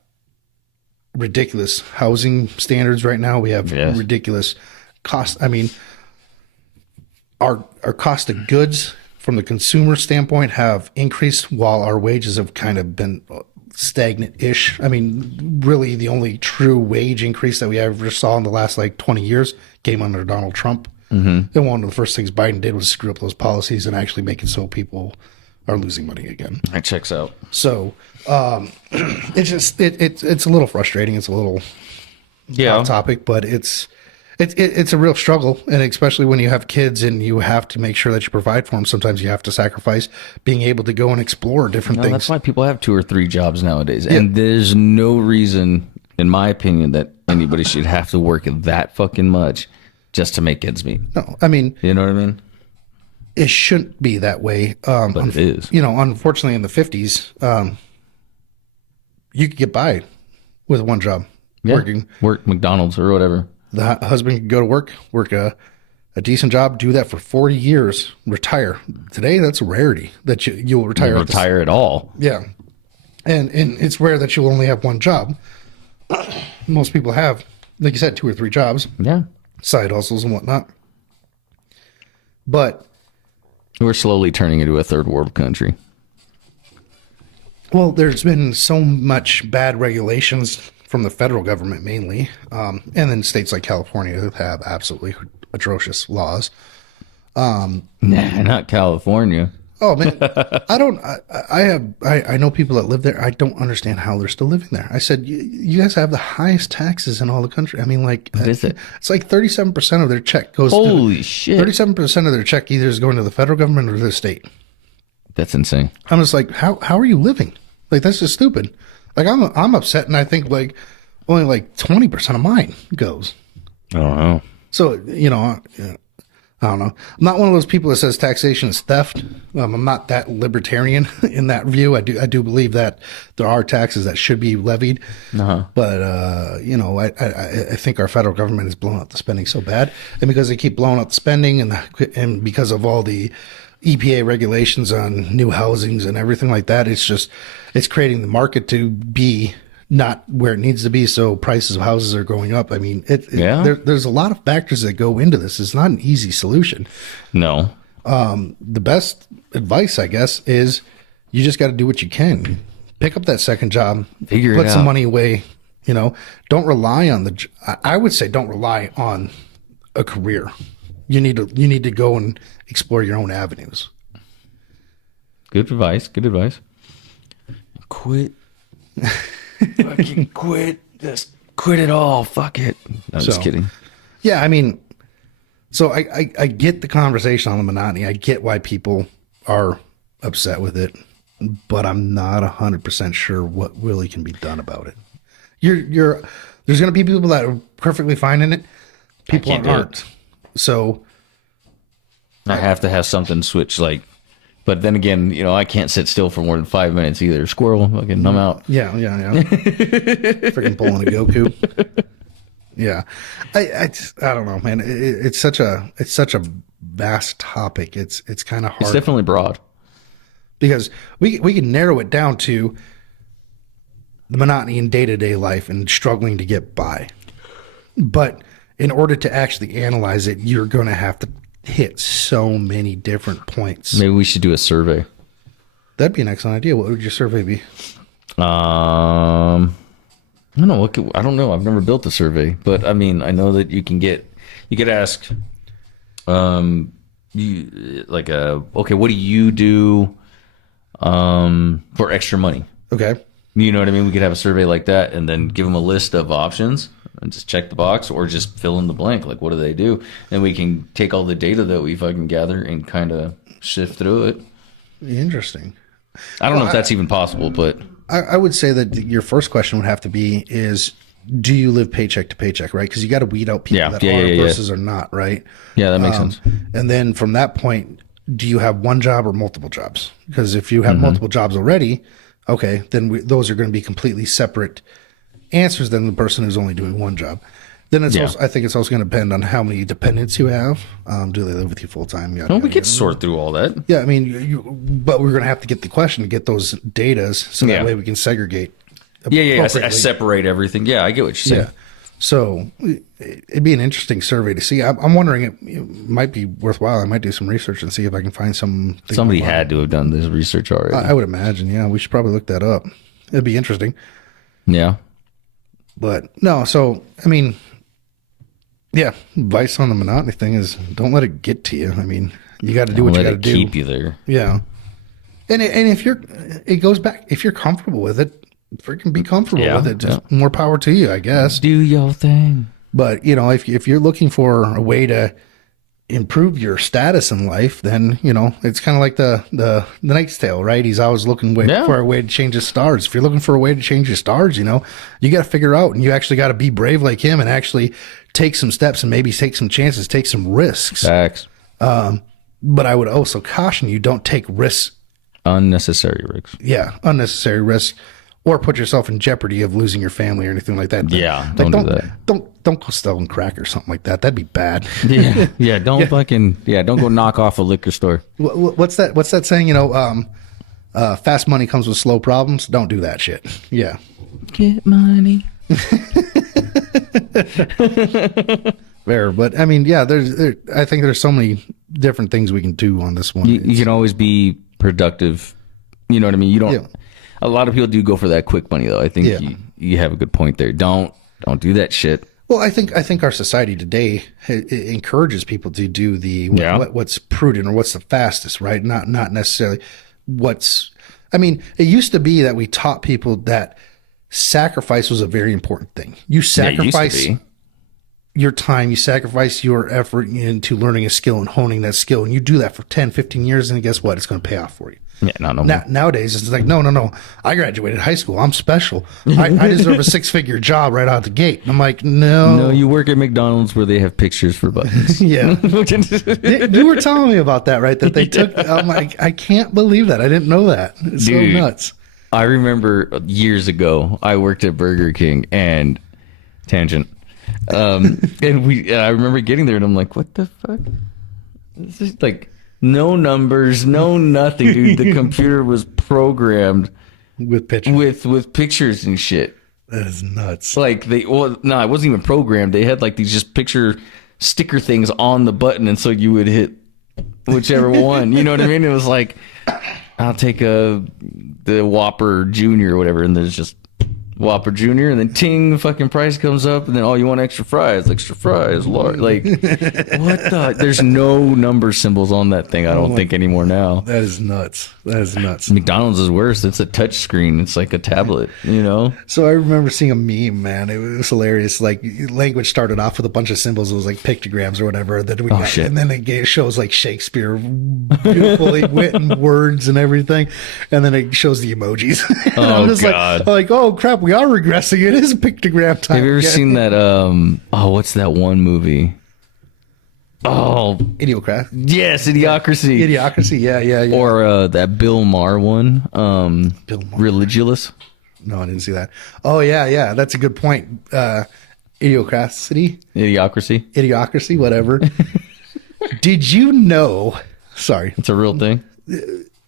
ridiculous housing standards right now. We have Yes. ridiculous cost. I mean, our cost of goods from the consumer standpoint have increased while our wages have kind of been stagnant-ish. I mean, really the only true wage increase that we ever saw in the last like 20 years came under Donald Trump. Mm-hmm. And one of the first things Biden did was screw up those policies and actually make it so people are losing money again. That checks out. So it's a little frustrating. It's a little off topic, but it's a real struggle, and especially when you have kids and you have to make sure that you provide for them. Sometimes you have to sacrifice being able to go and explore different No, things. that's why people have 2 or 3 jobs nowadays. And there's no reason, in my opinion, that anybody should have to work that fucking much just to make ends meet. No, I mean, You know what I mean? it shouldn't be that way. But it is. Unfortunately, in the 50s, you could get by with one job working. Work McDonald's or whatever. The husband could go to work a decent job, do that for 40 years, retire. Today, that's a rarity that you'll retire. Retire at all. Yeah. And it's rare that you'll only have one job. Most people have, like you said, 2 or 3 jobs, Yeah. side hustles and whatnot. But, We're slowly turning into a third world country. well, there's been so much bad regulations from the federal government mainly. And then states like California have absolutely atrocious laws. Nah, not California. Oh man, I know people that live there. I don't understand how they're still living there. I said, you guys have the highest taxes in all the country. I mean, like, What is it? it's like 37% of their check goes Holy shit. 37% of their check either is going to the federal government or the state. That's insane. I'm just like, how are you living? Like, that's just stupid. Like, I'm upset, and I think like only like 20% of mine goes. I don't know. So I don't know. I'm not one of those people that says taxation is theft. I'm not that libertarian in that view. I do believe that there are taxes that should be levied. Uh-huh. But I think our federal government is blowing up the spending so bad, and because they keep blowing up the spending, and because of all the EPA regulations on new housings and everything like that, it's creating the market to be not where it needs to be. So prices of houses are going up. I mean, there's a lot of factors that go into this. It's not an easy solution. No. The best advice, I guess, is you just got to do what you can. Pick up that second job, Figure it put some out. money away. Don't rely on I would say don't rely on a career. You need to go and explore your own avenues. Good advice. Good advice. Quit fucking quit. Just quit it all. Fuck it. I'm just kidding. Yeah, I mean, so I get the conversation on the monotony. I get why people are upset with it, but I'm not 100% sure what really can be done about it. There's going to be people that are perfectly fine in it. People aren't. So I have to have something switch, like, but then again, you know, I can't sit still for more than 5 minutes either. Squirrel, fucking, I'm out. Yeah. Freaking pulling a Goku. Yeah. I don't know, man. It's such a vast topic. It's kind of hard. It's definitely broad. Because we can narrow it down to the monotony in day-to-day life and struggling to get by. But in order to actually analyze it, you're going to have to hit so many different points. Maybe we should do a survey. That'd be an excellent idea. What would your survey be? I don't know. I don't know. I've never built a survey, but I mean, I know that you could ask, okay, what do you do, for extra money? Okay. You know what I mean? We could have a survey like that and then give them a list of options and just check the box or just fill in the blank. Like, what do they do? Then we can take all the data that we fucking gather and kind of sift through it. Interesting. I don't know if that's even possible, but I would say that your first question would have to be is, do you live paycheck to paycheck, right? Because you got to weed out people that are versus are not, right? Yeah, that makes sense. And then from that point, do you have one job or multiple jobs? Because if you have multiple jobs already, okay, then those are going to be completely separate answers than the person who's only doing one job. Then it's also, I think it's also going to depend on how many dependents you have. Do they live with you full time? Well, we could sort through all that. Yeah, I mean, but we're going to have to get the question to get those datas so that way we can segregate. I separate everything. Yeah, I get what you're saying. Yeah. So it'd be an interesting survey to see. I'm wondering, it might be worthwhile. I might do some research and see if I can find some. Somebody had to have done this research already. I would imagine. Yeah, we should probably look that up. It'd be interesting. Yeah. But no, so I mean, yeah, advice on the monotony thing is don't let it get to you. I mean, you got to do what you got to do. Keep you there. Yeah. And if it goes back, if you're comfortable with it, freaking be comfortable with it. Just more power to you, I guess. Do your thing. But, you know, if you're looking for a way to improve your status in life, then, you know, it's kind of like the Knight's Tale, right? He's always looking for a way to change his stars. If you're looking for a way to change your stars, you know, you got to figure out, and you actually got to be brave like him and actually take some steps and maybe take some chances, take some risks. Facts. But I would also caution you, don't take risks. Unnecessary risks. Yeah, unnecessary risks. Or put yourself in jeopardy of losing your family or anything like that. Yeah, don't do that. Don't go selling crack or something like that. That'd be bad. Yeah. Don't don't go knock off a liquor store. What's that saying? You know, fast money comes with slow problems. Don't do that shit. Yeah. Get money. Fair, but I mean, yeah. I think there's so many different things we can do on this one. You can always be productive. You know what I mean? You don't. Yeah. A lot of people do go for that quick money, though. I think you have a good point there. Don't do that shit. Well, I think our society today encourages people to do what's prudent or what's the fastest, right? Not necessarily what's. I mean, it used to be that we taught people that sacrifice was a very important thing. You sacrifice your time, you sacrifice your effort into learning a skill and honing that skill, and you do that for 10, 15 years, and guess what? It's going to pay off for you. Yeah, nowadays, it's like, no. I graduated high school. I'm special. I deserve a 6-figure job right out the gate. And I'm like, no. No, you work at McDonald's where they have pictures for buttons. Yeah. You were telling me about that, right? That they took. I'm like, I can't believe that. I didn't know that. It's so nuts. I remember years ago, I worked at Burger King and tangent. And I remember getting there and I'm like, what the fuck? This is like no numbers, no nothing, dude. The computer was programmed with pictures, with pictures and shit. That is nuts. Like it wasn't even programmed. They had like these just picture sticker things on the button, and so you would hit whichever one. You know what I mean? It was like, I'll take the Whopper Junior or whatever, and there's just Whopper Jr. and then ting, the fucking price comes up, and then you want extra fries, large. Like, what the? There's no number symbols on that thing. I don't think anymore now. That is nuts. McDonald's is worse. It's a touch screen. It's like a tablet. So I remember seeing a meme, man. It was hilarious. Like, language started off with a bunch of symbols. It was like pictograms or whatever. Shit. And then it shows like Shakespeare, beautifully written words and everything. And then it shows the emojis. I'm just God. like, oh crap, we are regressing. It is a pictogram time. Have you ever seen that? What's that one movie? Oh, Idiocrat. yes, Idiocracy. Idiocracy. Yeah. Or that Bill Maher one. Bill Maher. Religulous. No, I didn't see that. Oh yeah. That's a good point. Idiocracy. Idiocracy. Whatever. Did you know? Sorry, It's a real thing.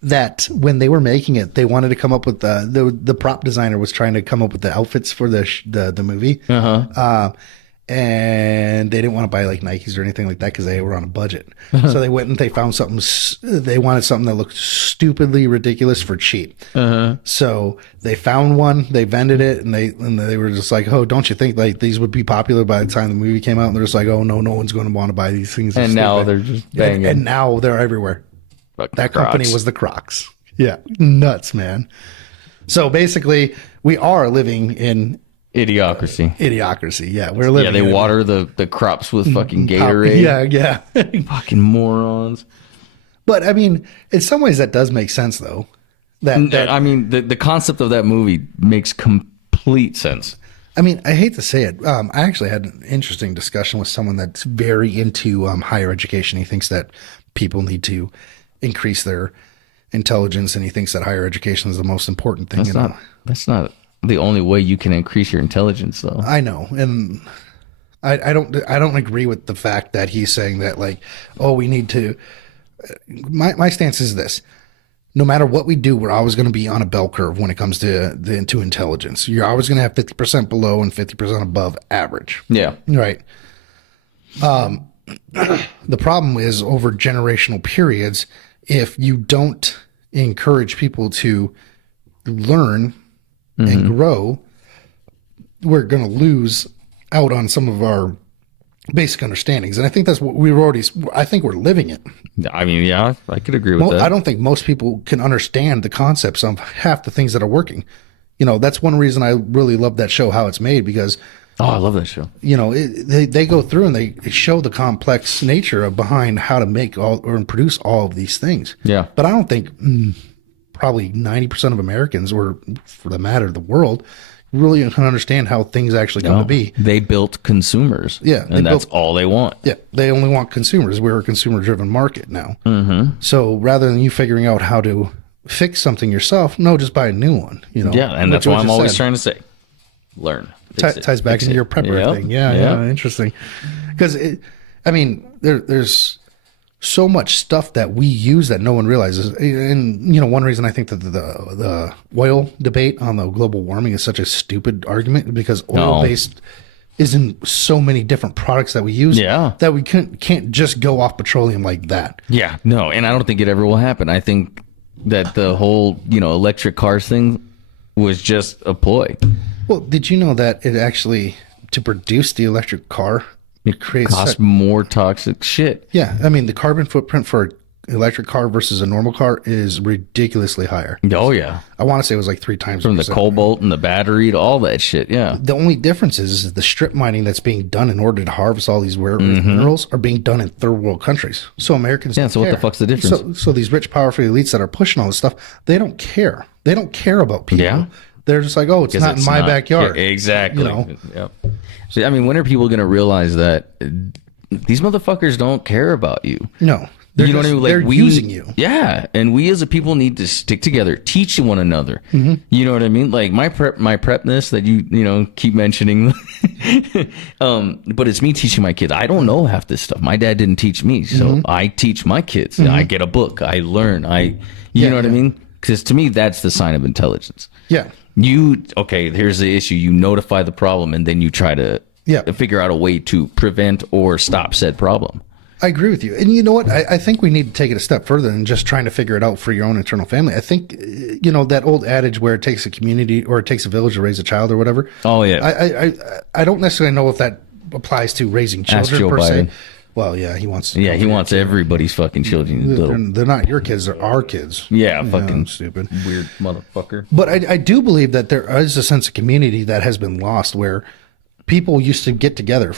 that when they were making it, they wanted to come up with the prop designer was trying to come up with the outfits for the movie. And they didn't want to buy like Nikes or anything like that because they were on a budget. So they went and they found something. They wanted something that looked stupidly ridiculous for cheap. So they found one, they vended it, and they were just like, "Oh, don't you think like these would be popular by the time the movie came out?" And they're just like, "Oh no, no one's going to want to buy these things." And now they're just banging. And now they're everywhere. That Crocs. company was the Crocs. Yeah, nuts, man. So basically, we are living in Idiocracy. Yeah, we're living. Yeah, they water the crops with fucking Gatorade. Yeah. Fucking morons. But I mean, in some ways, that does make sense, though. I mean, the concept of that movie makes complete sense. I mean, I hate to say it. I actually had an interesting discussion with someone that's very into higher education. He thinks that people need to increase their intelligence, and he thinks that higher education is the most important thing. That's not the only way you can increase your intelligence, though. I know, and I don't agree with the fact that he's saying that like, oh, we need to. My stance is this: no matter what we do, we're always going to be on a bell curve when it comes to intelligence. You're always going to have 50% below and 50% above average. Yeah. Right. The problem is over generational periods, if you don't encourage people to learn and grow, we're going to lose out on some of our basic understandings. And I think that's what I think we're living it. I mean, yeah, I could agree with that. I don't think most people can understand the concepts of half the things that are working. That's one reason I really love that show, How It's Made, because I love that show. They go through and they show the complex nature behind how to make or produce all of these things. Yeah. But I don't think probably 90% of Americans, or for the matter, the world, really can understand how things actually come to be. They built consumers. Yeah. And that's all they want. Yeah. They only want consumers. We're a consumer-driven market now. So rather than you figuring out how to fix something yourself, no, just buy a new one. Yeah, and that's what I'm always trying to say. Learn. Ties back into your prepper thing. Yeah, interesting. Because, there's so much stuff that we use that no one realizes. And, one reason I think that the oil debate on the global warming is such a stupid argument, because oil-based is in so many different products that we use that we can't just go off petroleum like that. Yeah, no, and I don't think it ever will happen. I think that the whole, electric cars thing was just a ploy. Well, did you know that it actually, to produce the electric car, it costs more toxic shit? Yeah. I mean, the carbon footprint for an electric car versus a normal car is ridiculously higher. Oh, yeah. I want to say it was like 3 times. From the cobalt and the battery to all that shit, yeah. The only difference is the strip mining that's being done in order to harvest all these rare earth minerals are being done in third world countries. So Americans don't so care. What the fuck's the difference? So these rich, powerful elites that are pushing all this stuff, they don't care. They don't care about people. Yeah. They're just like, oh, it's not in my backyard. Yeah, exactly. Yep. So, I mean, when are people going to realize that these motherfuckers don't care about you? No. They're using you. Yeah. And we as a people need to stick together, teach one another. You know what I mean? Like my prepness that you keep mentioning. But it's me teaching my kids. I don't know half this stuff. My dad didn't teach me. So I teach my kids. I get a book. I learn. You know what I mean? Because to me, that's the sign of intelligence. Yeah. Here's the issue. You notify the problem, and then you try to figure out a way to prevent or stop said problem. I agree with you. And you know what? I think we need to take it a step further than just trying to figure it out for your own internal family. I think, that old adage where it takes a community or it takes a village to raise a child or whatever. Oh, yeah. I don't necessarily know if that applies to raising children per se. Biden. Well, yeah, he wants. Yeah, he wants everybody's fucking children. They're not your kids; they're our kids. Yeah, fucking stupid, weird motherfucker. But I do believe that there is a sense of community that has been lost, where people used to get together,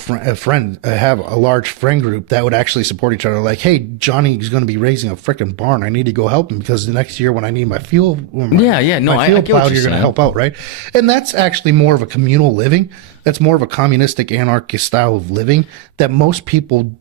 have a large friend group that would actually support each other. Like, hey, Johnny's going to be raising a freaking barn. I need to go help him because the next year when I need my field, I get plowed, what you're going to help out, right? And that's actually more of a communal living. That's more of a communistic, anarchist style of living that most people,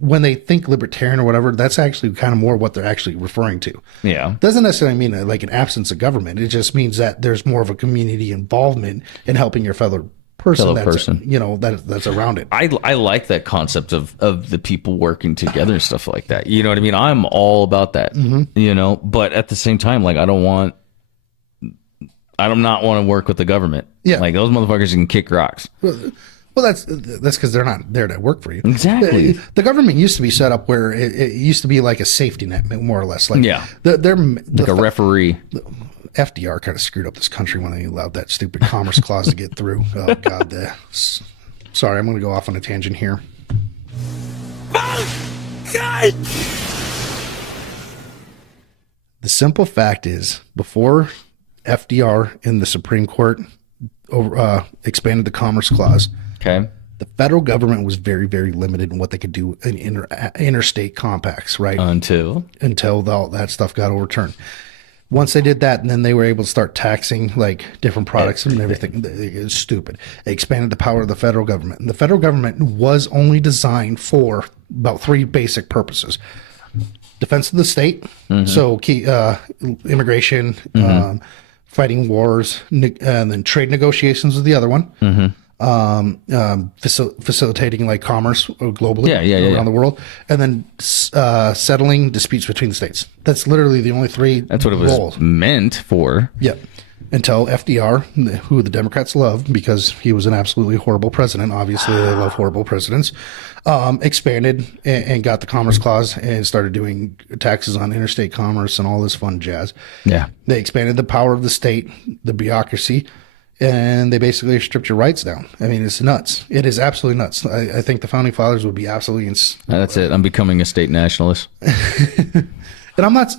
when they think libertarian or whatever, that's actually kind of more what they're actually referring to. Yeah. Doesn't necessarily mean like an absence of government. It just means that there's more of a community involvement in helping your fellow person that's around it. I like that concept of the people working together and stuff like that. You know what I mean? I'm all about that. But at the same time, like I don't not want to work with the government. Yeah. Like those motherfuckers can kick rocks. Well, that's because they're not there to work for you. Exactly. The government used to be set up where it used to be like a safety net, more or less. Like they're like a referee. FDR kind of screwed up this country when they allowed that stupid commerce clause to get through. Oh God, sorry, I'm going to go off on a tangent here. The simple fact is, before FDR in the Supreme Court expanded the commerce clause, okay, the federal government was very, very limited in what they could do in interstate compacts, right? Until all that stuff got overturned. Once they did that, and then they were able to start taxing like different products and everything. It was stupid. It expanded the power of the federal government. And the federal government was only designed for about three basic purposes: defense of the state, so immigration, fighting wars, and then trade negotiations was the other one. Facilitating like commerce globally around the world, and then settling disputes between the states. That's literally the only three. That's what it was meant for. Yep. Until FDR, who the Democrats love because he was an absolutely horrible president. Obviously, they love horrible presidents. Expanded and got the Commerce Clause and started doing taxes on interstate commerce and all this fun jazz. Yeah. They expanded the power of the state, the bureaucracy, and they basically stripped your rights down. I mean, it's nuts. It is absolutely nuts. I think the founding fathers would be absolutely that's it. I'm becoming a state nationalist. And I'm not.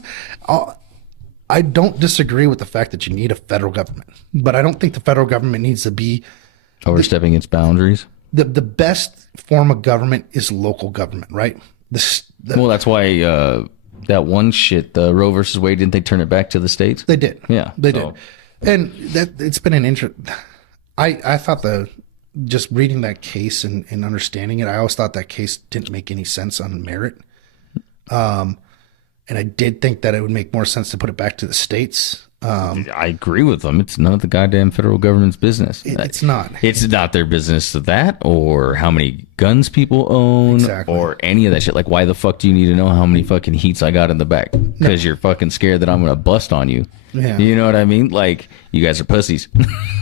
I don't disagree with the fact that you need a federal government, but I don't think the federal government needs to be overstepping its boundaries. The best form of government is local government, right? Well, that's why that one shit, the Roe versus Wade, didn't they turn it back to the states? They did. Yeah, they did. And that it's been an interest. I thought just reading that case and understanding it, I always thought that case didn't make any sense on merit. And I did think that it would make more sense to put it back to the states. I agree with them. It's none of the goddamn federal government's business. It's not. It's not their business to that, or how many guns people own, or any of that shit. Like, why the fuck do you need to know how many fucking heats I got in the back? Because you're fucking scared that I'm going to bust on you. Yeah. You know what I mean? Like, you guys are pussies.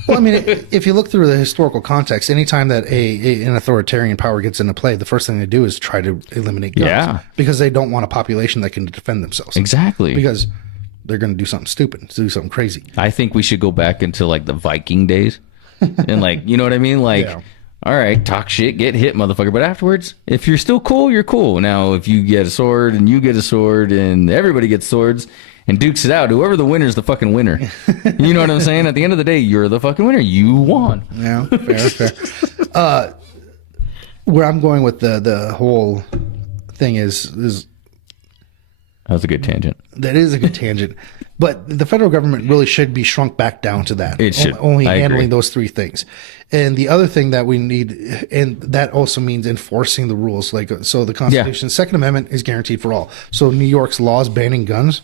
Well, I mean, if you look through the historical context, anytime that an authoritarian power gets into play, the first thing they do is try to eliminate guns. Yeah. Because they don't want a population that can defend themselves. Exactly. Because they're going to do something stupid, do something crazy. I think we should go back into like the Viking days. And like, you know what I mean? Like, all right, talk shit, get hit, motherfucker. But afterwards, if you're still cool, you're cool. Now, if you get a sword and you get a sword and everybody gets swords and dukes it out, whoever the winner is the fucking winner. You know what I'm saying? At the end of the day, you're the fucking winner. You won. Yeah, fair. Where I'm going with the whole thing is that was a good tangent. That is a good tangent. But the federal government really should be shrunk back down to that. It should. Only handling those three things. And the other thing that we need, and that also means enforcing the rules. Like, so the Constitution's Second Amendment is guaranteed for all. So New York's laws banning guns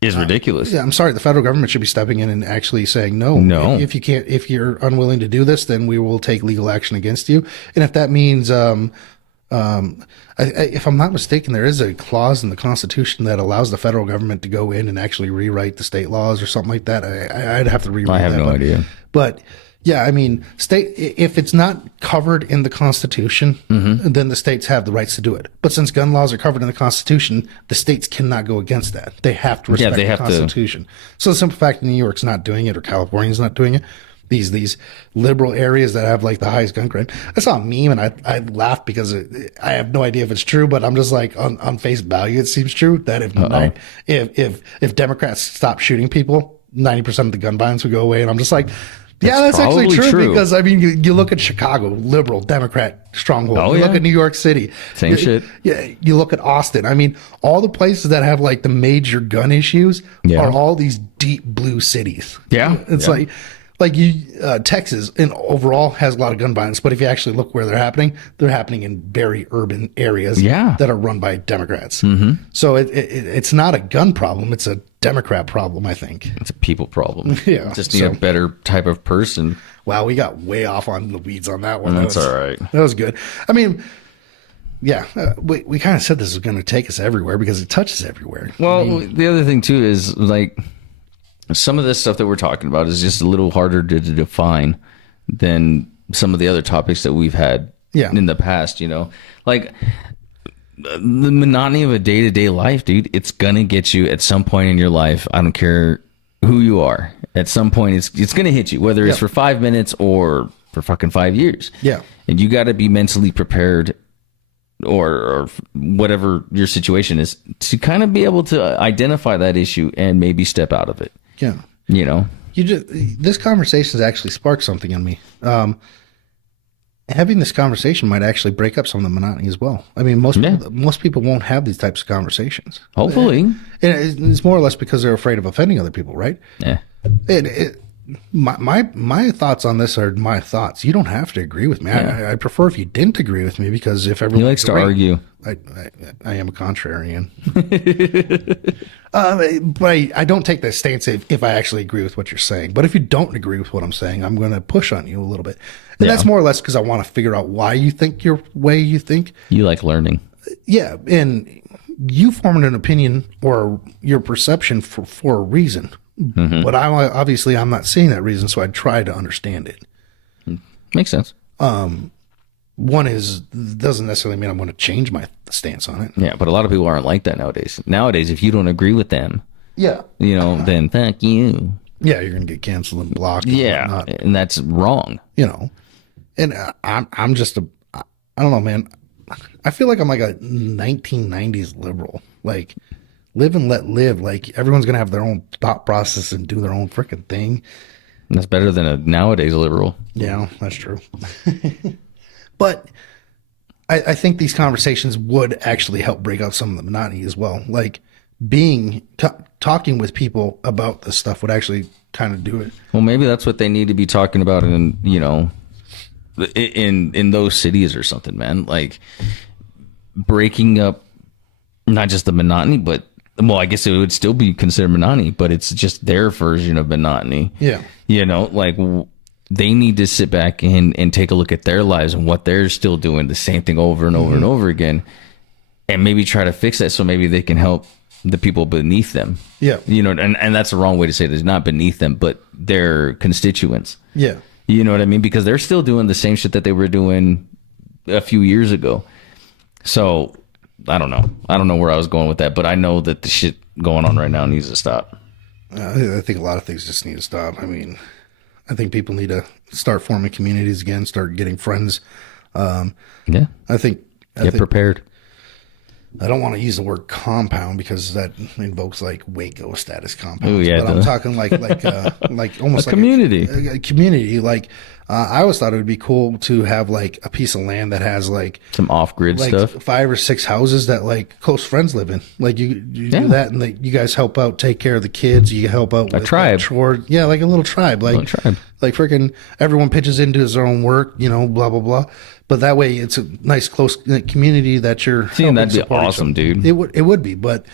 is ridiculous. Yeah, I'm sorry. The federal government should be stepping in and actually saying, no. If you're unwilling to do this, then we will take legal action against you. And if that means, if I'm not mistaken, there is a clause in the Constitution that allows the federal government to go in and actually rewrite the state laws or something like that. I'd have to reread that. I have no idea. But Yeah, I mean, if it's not covered in the Constitution, then the states have the rights to do it. But since gun laws are covered in the Constitution, the states cannot go against that. They have to respect the Constitution. So the simple fact that New York's not doing it or California's not doing it, these liberal areas that have like the highest gun crime. I saw a meme and I laughed because I have no idea if it's true, but I'm just like on face value, it seems true that if Democrats stop shooting people, 90% of the gun violence would go away. And I'm just like, yeah, that's actually true, because I mean, you look at Chicago, liberal, Democrat stronghold. You look at New York City, same shit. Yeah, you look at Austin. I mean, all the places that have like the major gun issues are all these deep blue cities. Yeah, it's Texas in overall has a lot of gun violence, but if you actually look where they're happening in very urban areas that are run by Democrats. So it's not a gun problem; it's a Democrat problem, I think. It's a people problem. Yeah, just need a better type of person. Wow, we got way off on the weeds on that one. That's all right. That was good. I mean, yeah, we kind of said this was going to take us everywhere because it touches everywhere. Well, the other thing too is like some of this stuff that we're talking about is just a little harder to define than some of the other topics that we've had in the past. You know, like the monotony of a day-to-day life, dude, it's gonna get you at some point in your life. I don't care who you are. At some point, it's gonna hit you, whether it's for 5 minutes or for fucking 5 years. Yeah. And you got to be mentally prepared, or whatever your situation is, to kind of be able to identify that issue and maybe step out of it. Yeah. You know, this conversation has actually sparked something in me. Having this conversation might actually break up some of the monotony as well. I mean, most people won't have these types of conversations. Hopefully. And it's more or less because they're afraid of offending other people, right? Yeah. My thoughts on this are my thoughts. You don't have to agree with me. I prefer if you didn't agree with me, because if everyone likes to argue, I am a contrarian. But I don't take that stance if I actually agree with what you're saying. But if you don't agree with what I'm saying, I'm going to push on you a little bit. And that's more or less because I want to figure out why you think your way you think. You like learning. Yeah. And you formed an opinion or your perception for a reason. But I'm not seeing that reason, so I try to understand it. Makes sense. One doesn't necessarily mean I'm going to change my stance on it. Yeah, but a lot of people aren't like that nowadays. Nowadays, if you don't agree with them, then fuck you. Yeah, you're going to get canceled and blocked. Yeah, and that's wrong. You know, and I'm just I don't know, man. I feel like I'm like a 1990s liberal, like live and let live. Like everyone's going to have their own thought process and do their own freaking thing. And that's better than a nowadays liberal. Yeah, that's true. But I think these conversations would actually help break out some of the monotony as well. Like talking with people about this stuff would actually kind of do it. Well, maybe that's what they need to be talking about in those cities or something, man. Like breaking up not just the monotony, but I guess it would still be considered monotony, but it's just their version of monotony. Yeah. Like they need to sit back and take a look at their lives and what they're still doing the same thing over and over and over again, and maybe try to fix that so maybe they can help the people beneath them. Yeah. And that's the wrong way to say it. It's not beneath them, but their constituents. Yeah. You know what I mean? Because they're still doing the same shit that they were doing a few years ago. So I don't know. I don't know where I was going with that, but I know that the shit going on right now needs to stop. I think a lot of things just need to stop. I mean, I think people need to start forming communities again, start getting friends. I think get prepared. I don't want to use the word compound because that invokes like Waco status compounds. Ooh, yeah, but I'm talking like almost a community. A community. Like I always thought it would be cool to have like a piece of land that has like some off-grid stuff, 5 or 6 houses that like close friends live in. Like you do that, and you guys help out, take care of the kids. You help out with a tribe, chores. Yeah, like a little tribe. Like freaking everyone pitches into his own work. Blah blah blah. But that way, it's a nice, close community that you're seeing. That'd be awesome, dude. It would be, but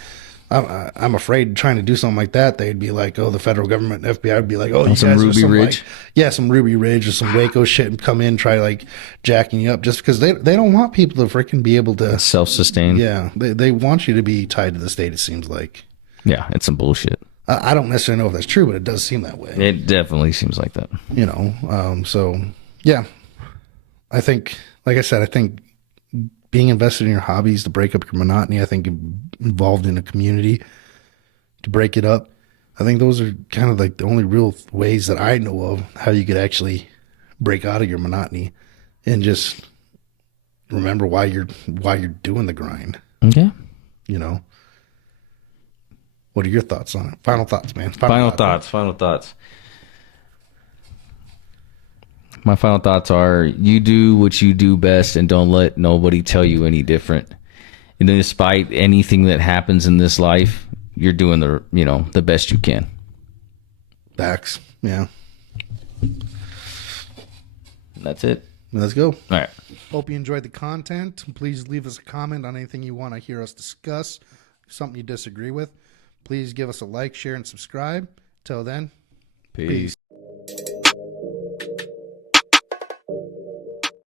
I'm afraid trying to do something like that, they'd be like, oh, the federal government, FBI would be like, oh, you some guys Ruby are Ridge, some Ruby Ridge or some Waco shit, and come in, try like jacking you up, just because they don't want people to freaking be able to self-sustain. Yeah, they want you to be tied to the state. It seems like. Yeah, it's some bullshit. I don't necessarily know if that's true, but it does seem that way. It definitely seems like that. You know, so yeah, I think, like I said, I think being invested in your hobbies to break up your monotony, I think involved in a community to break it up, I think those are kind of like the only real ways that I know of how you could actually break out of your monotony and just remember why you're doing the grind. Okay. You know, what are your thoughts on it? Final thoughts, man. Final thoughts. My final thoughts are: you do what you do best, and don't let nobody tell you any different. And despite anything that happens in this life, you're doing the best you can. Facts. Yeah. And that's it. Let's go. All right. Hope you enjoyed the content. Please leave us a comment on anything you want to hear us discuss. Something you disagree with, please give us a like, share, and subscribe. Till then, Peace.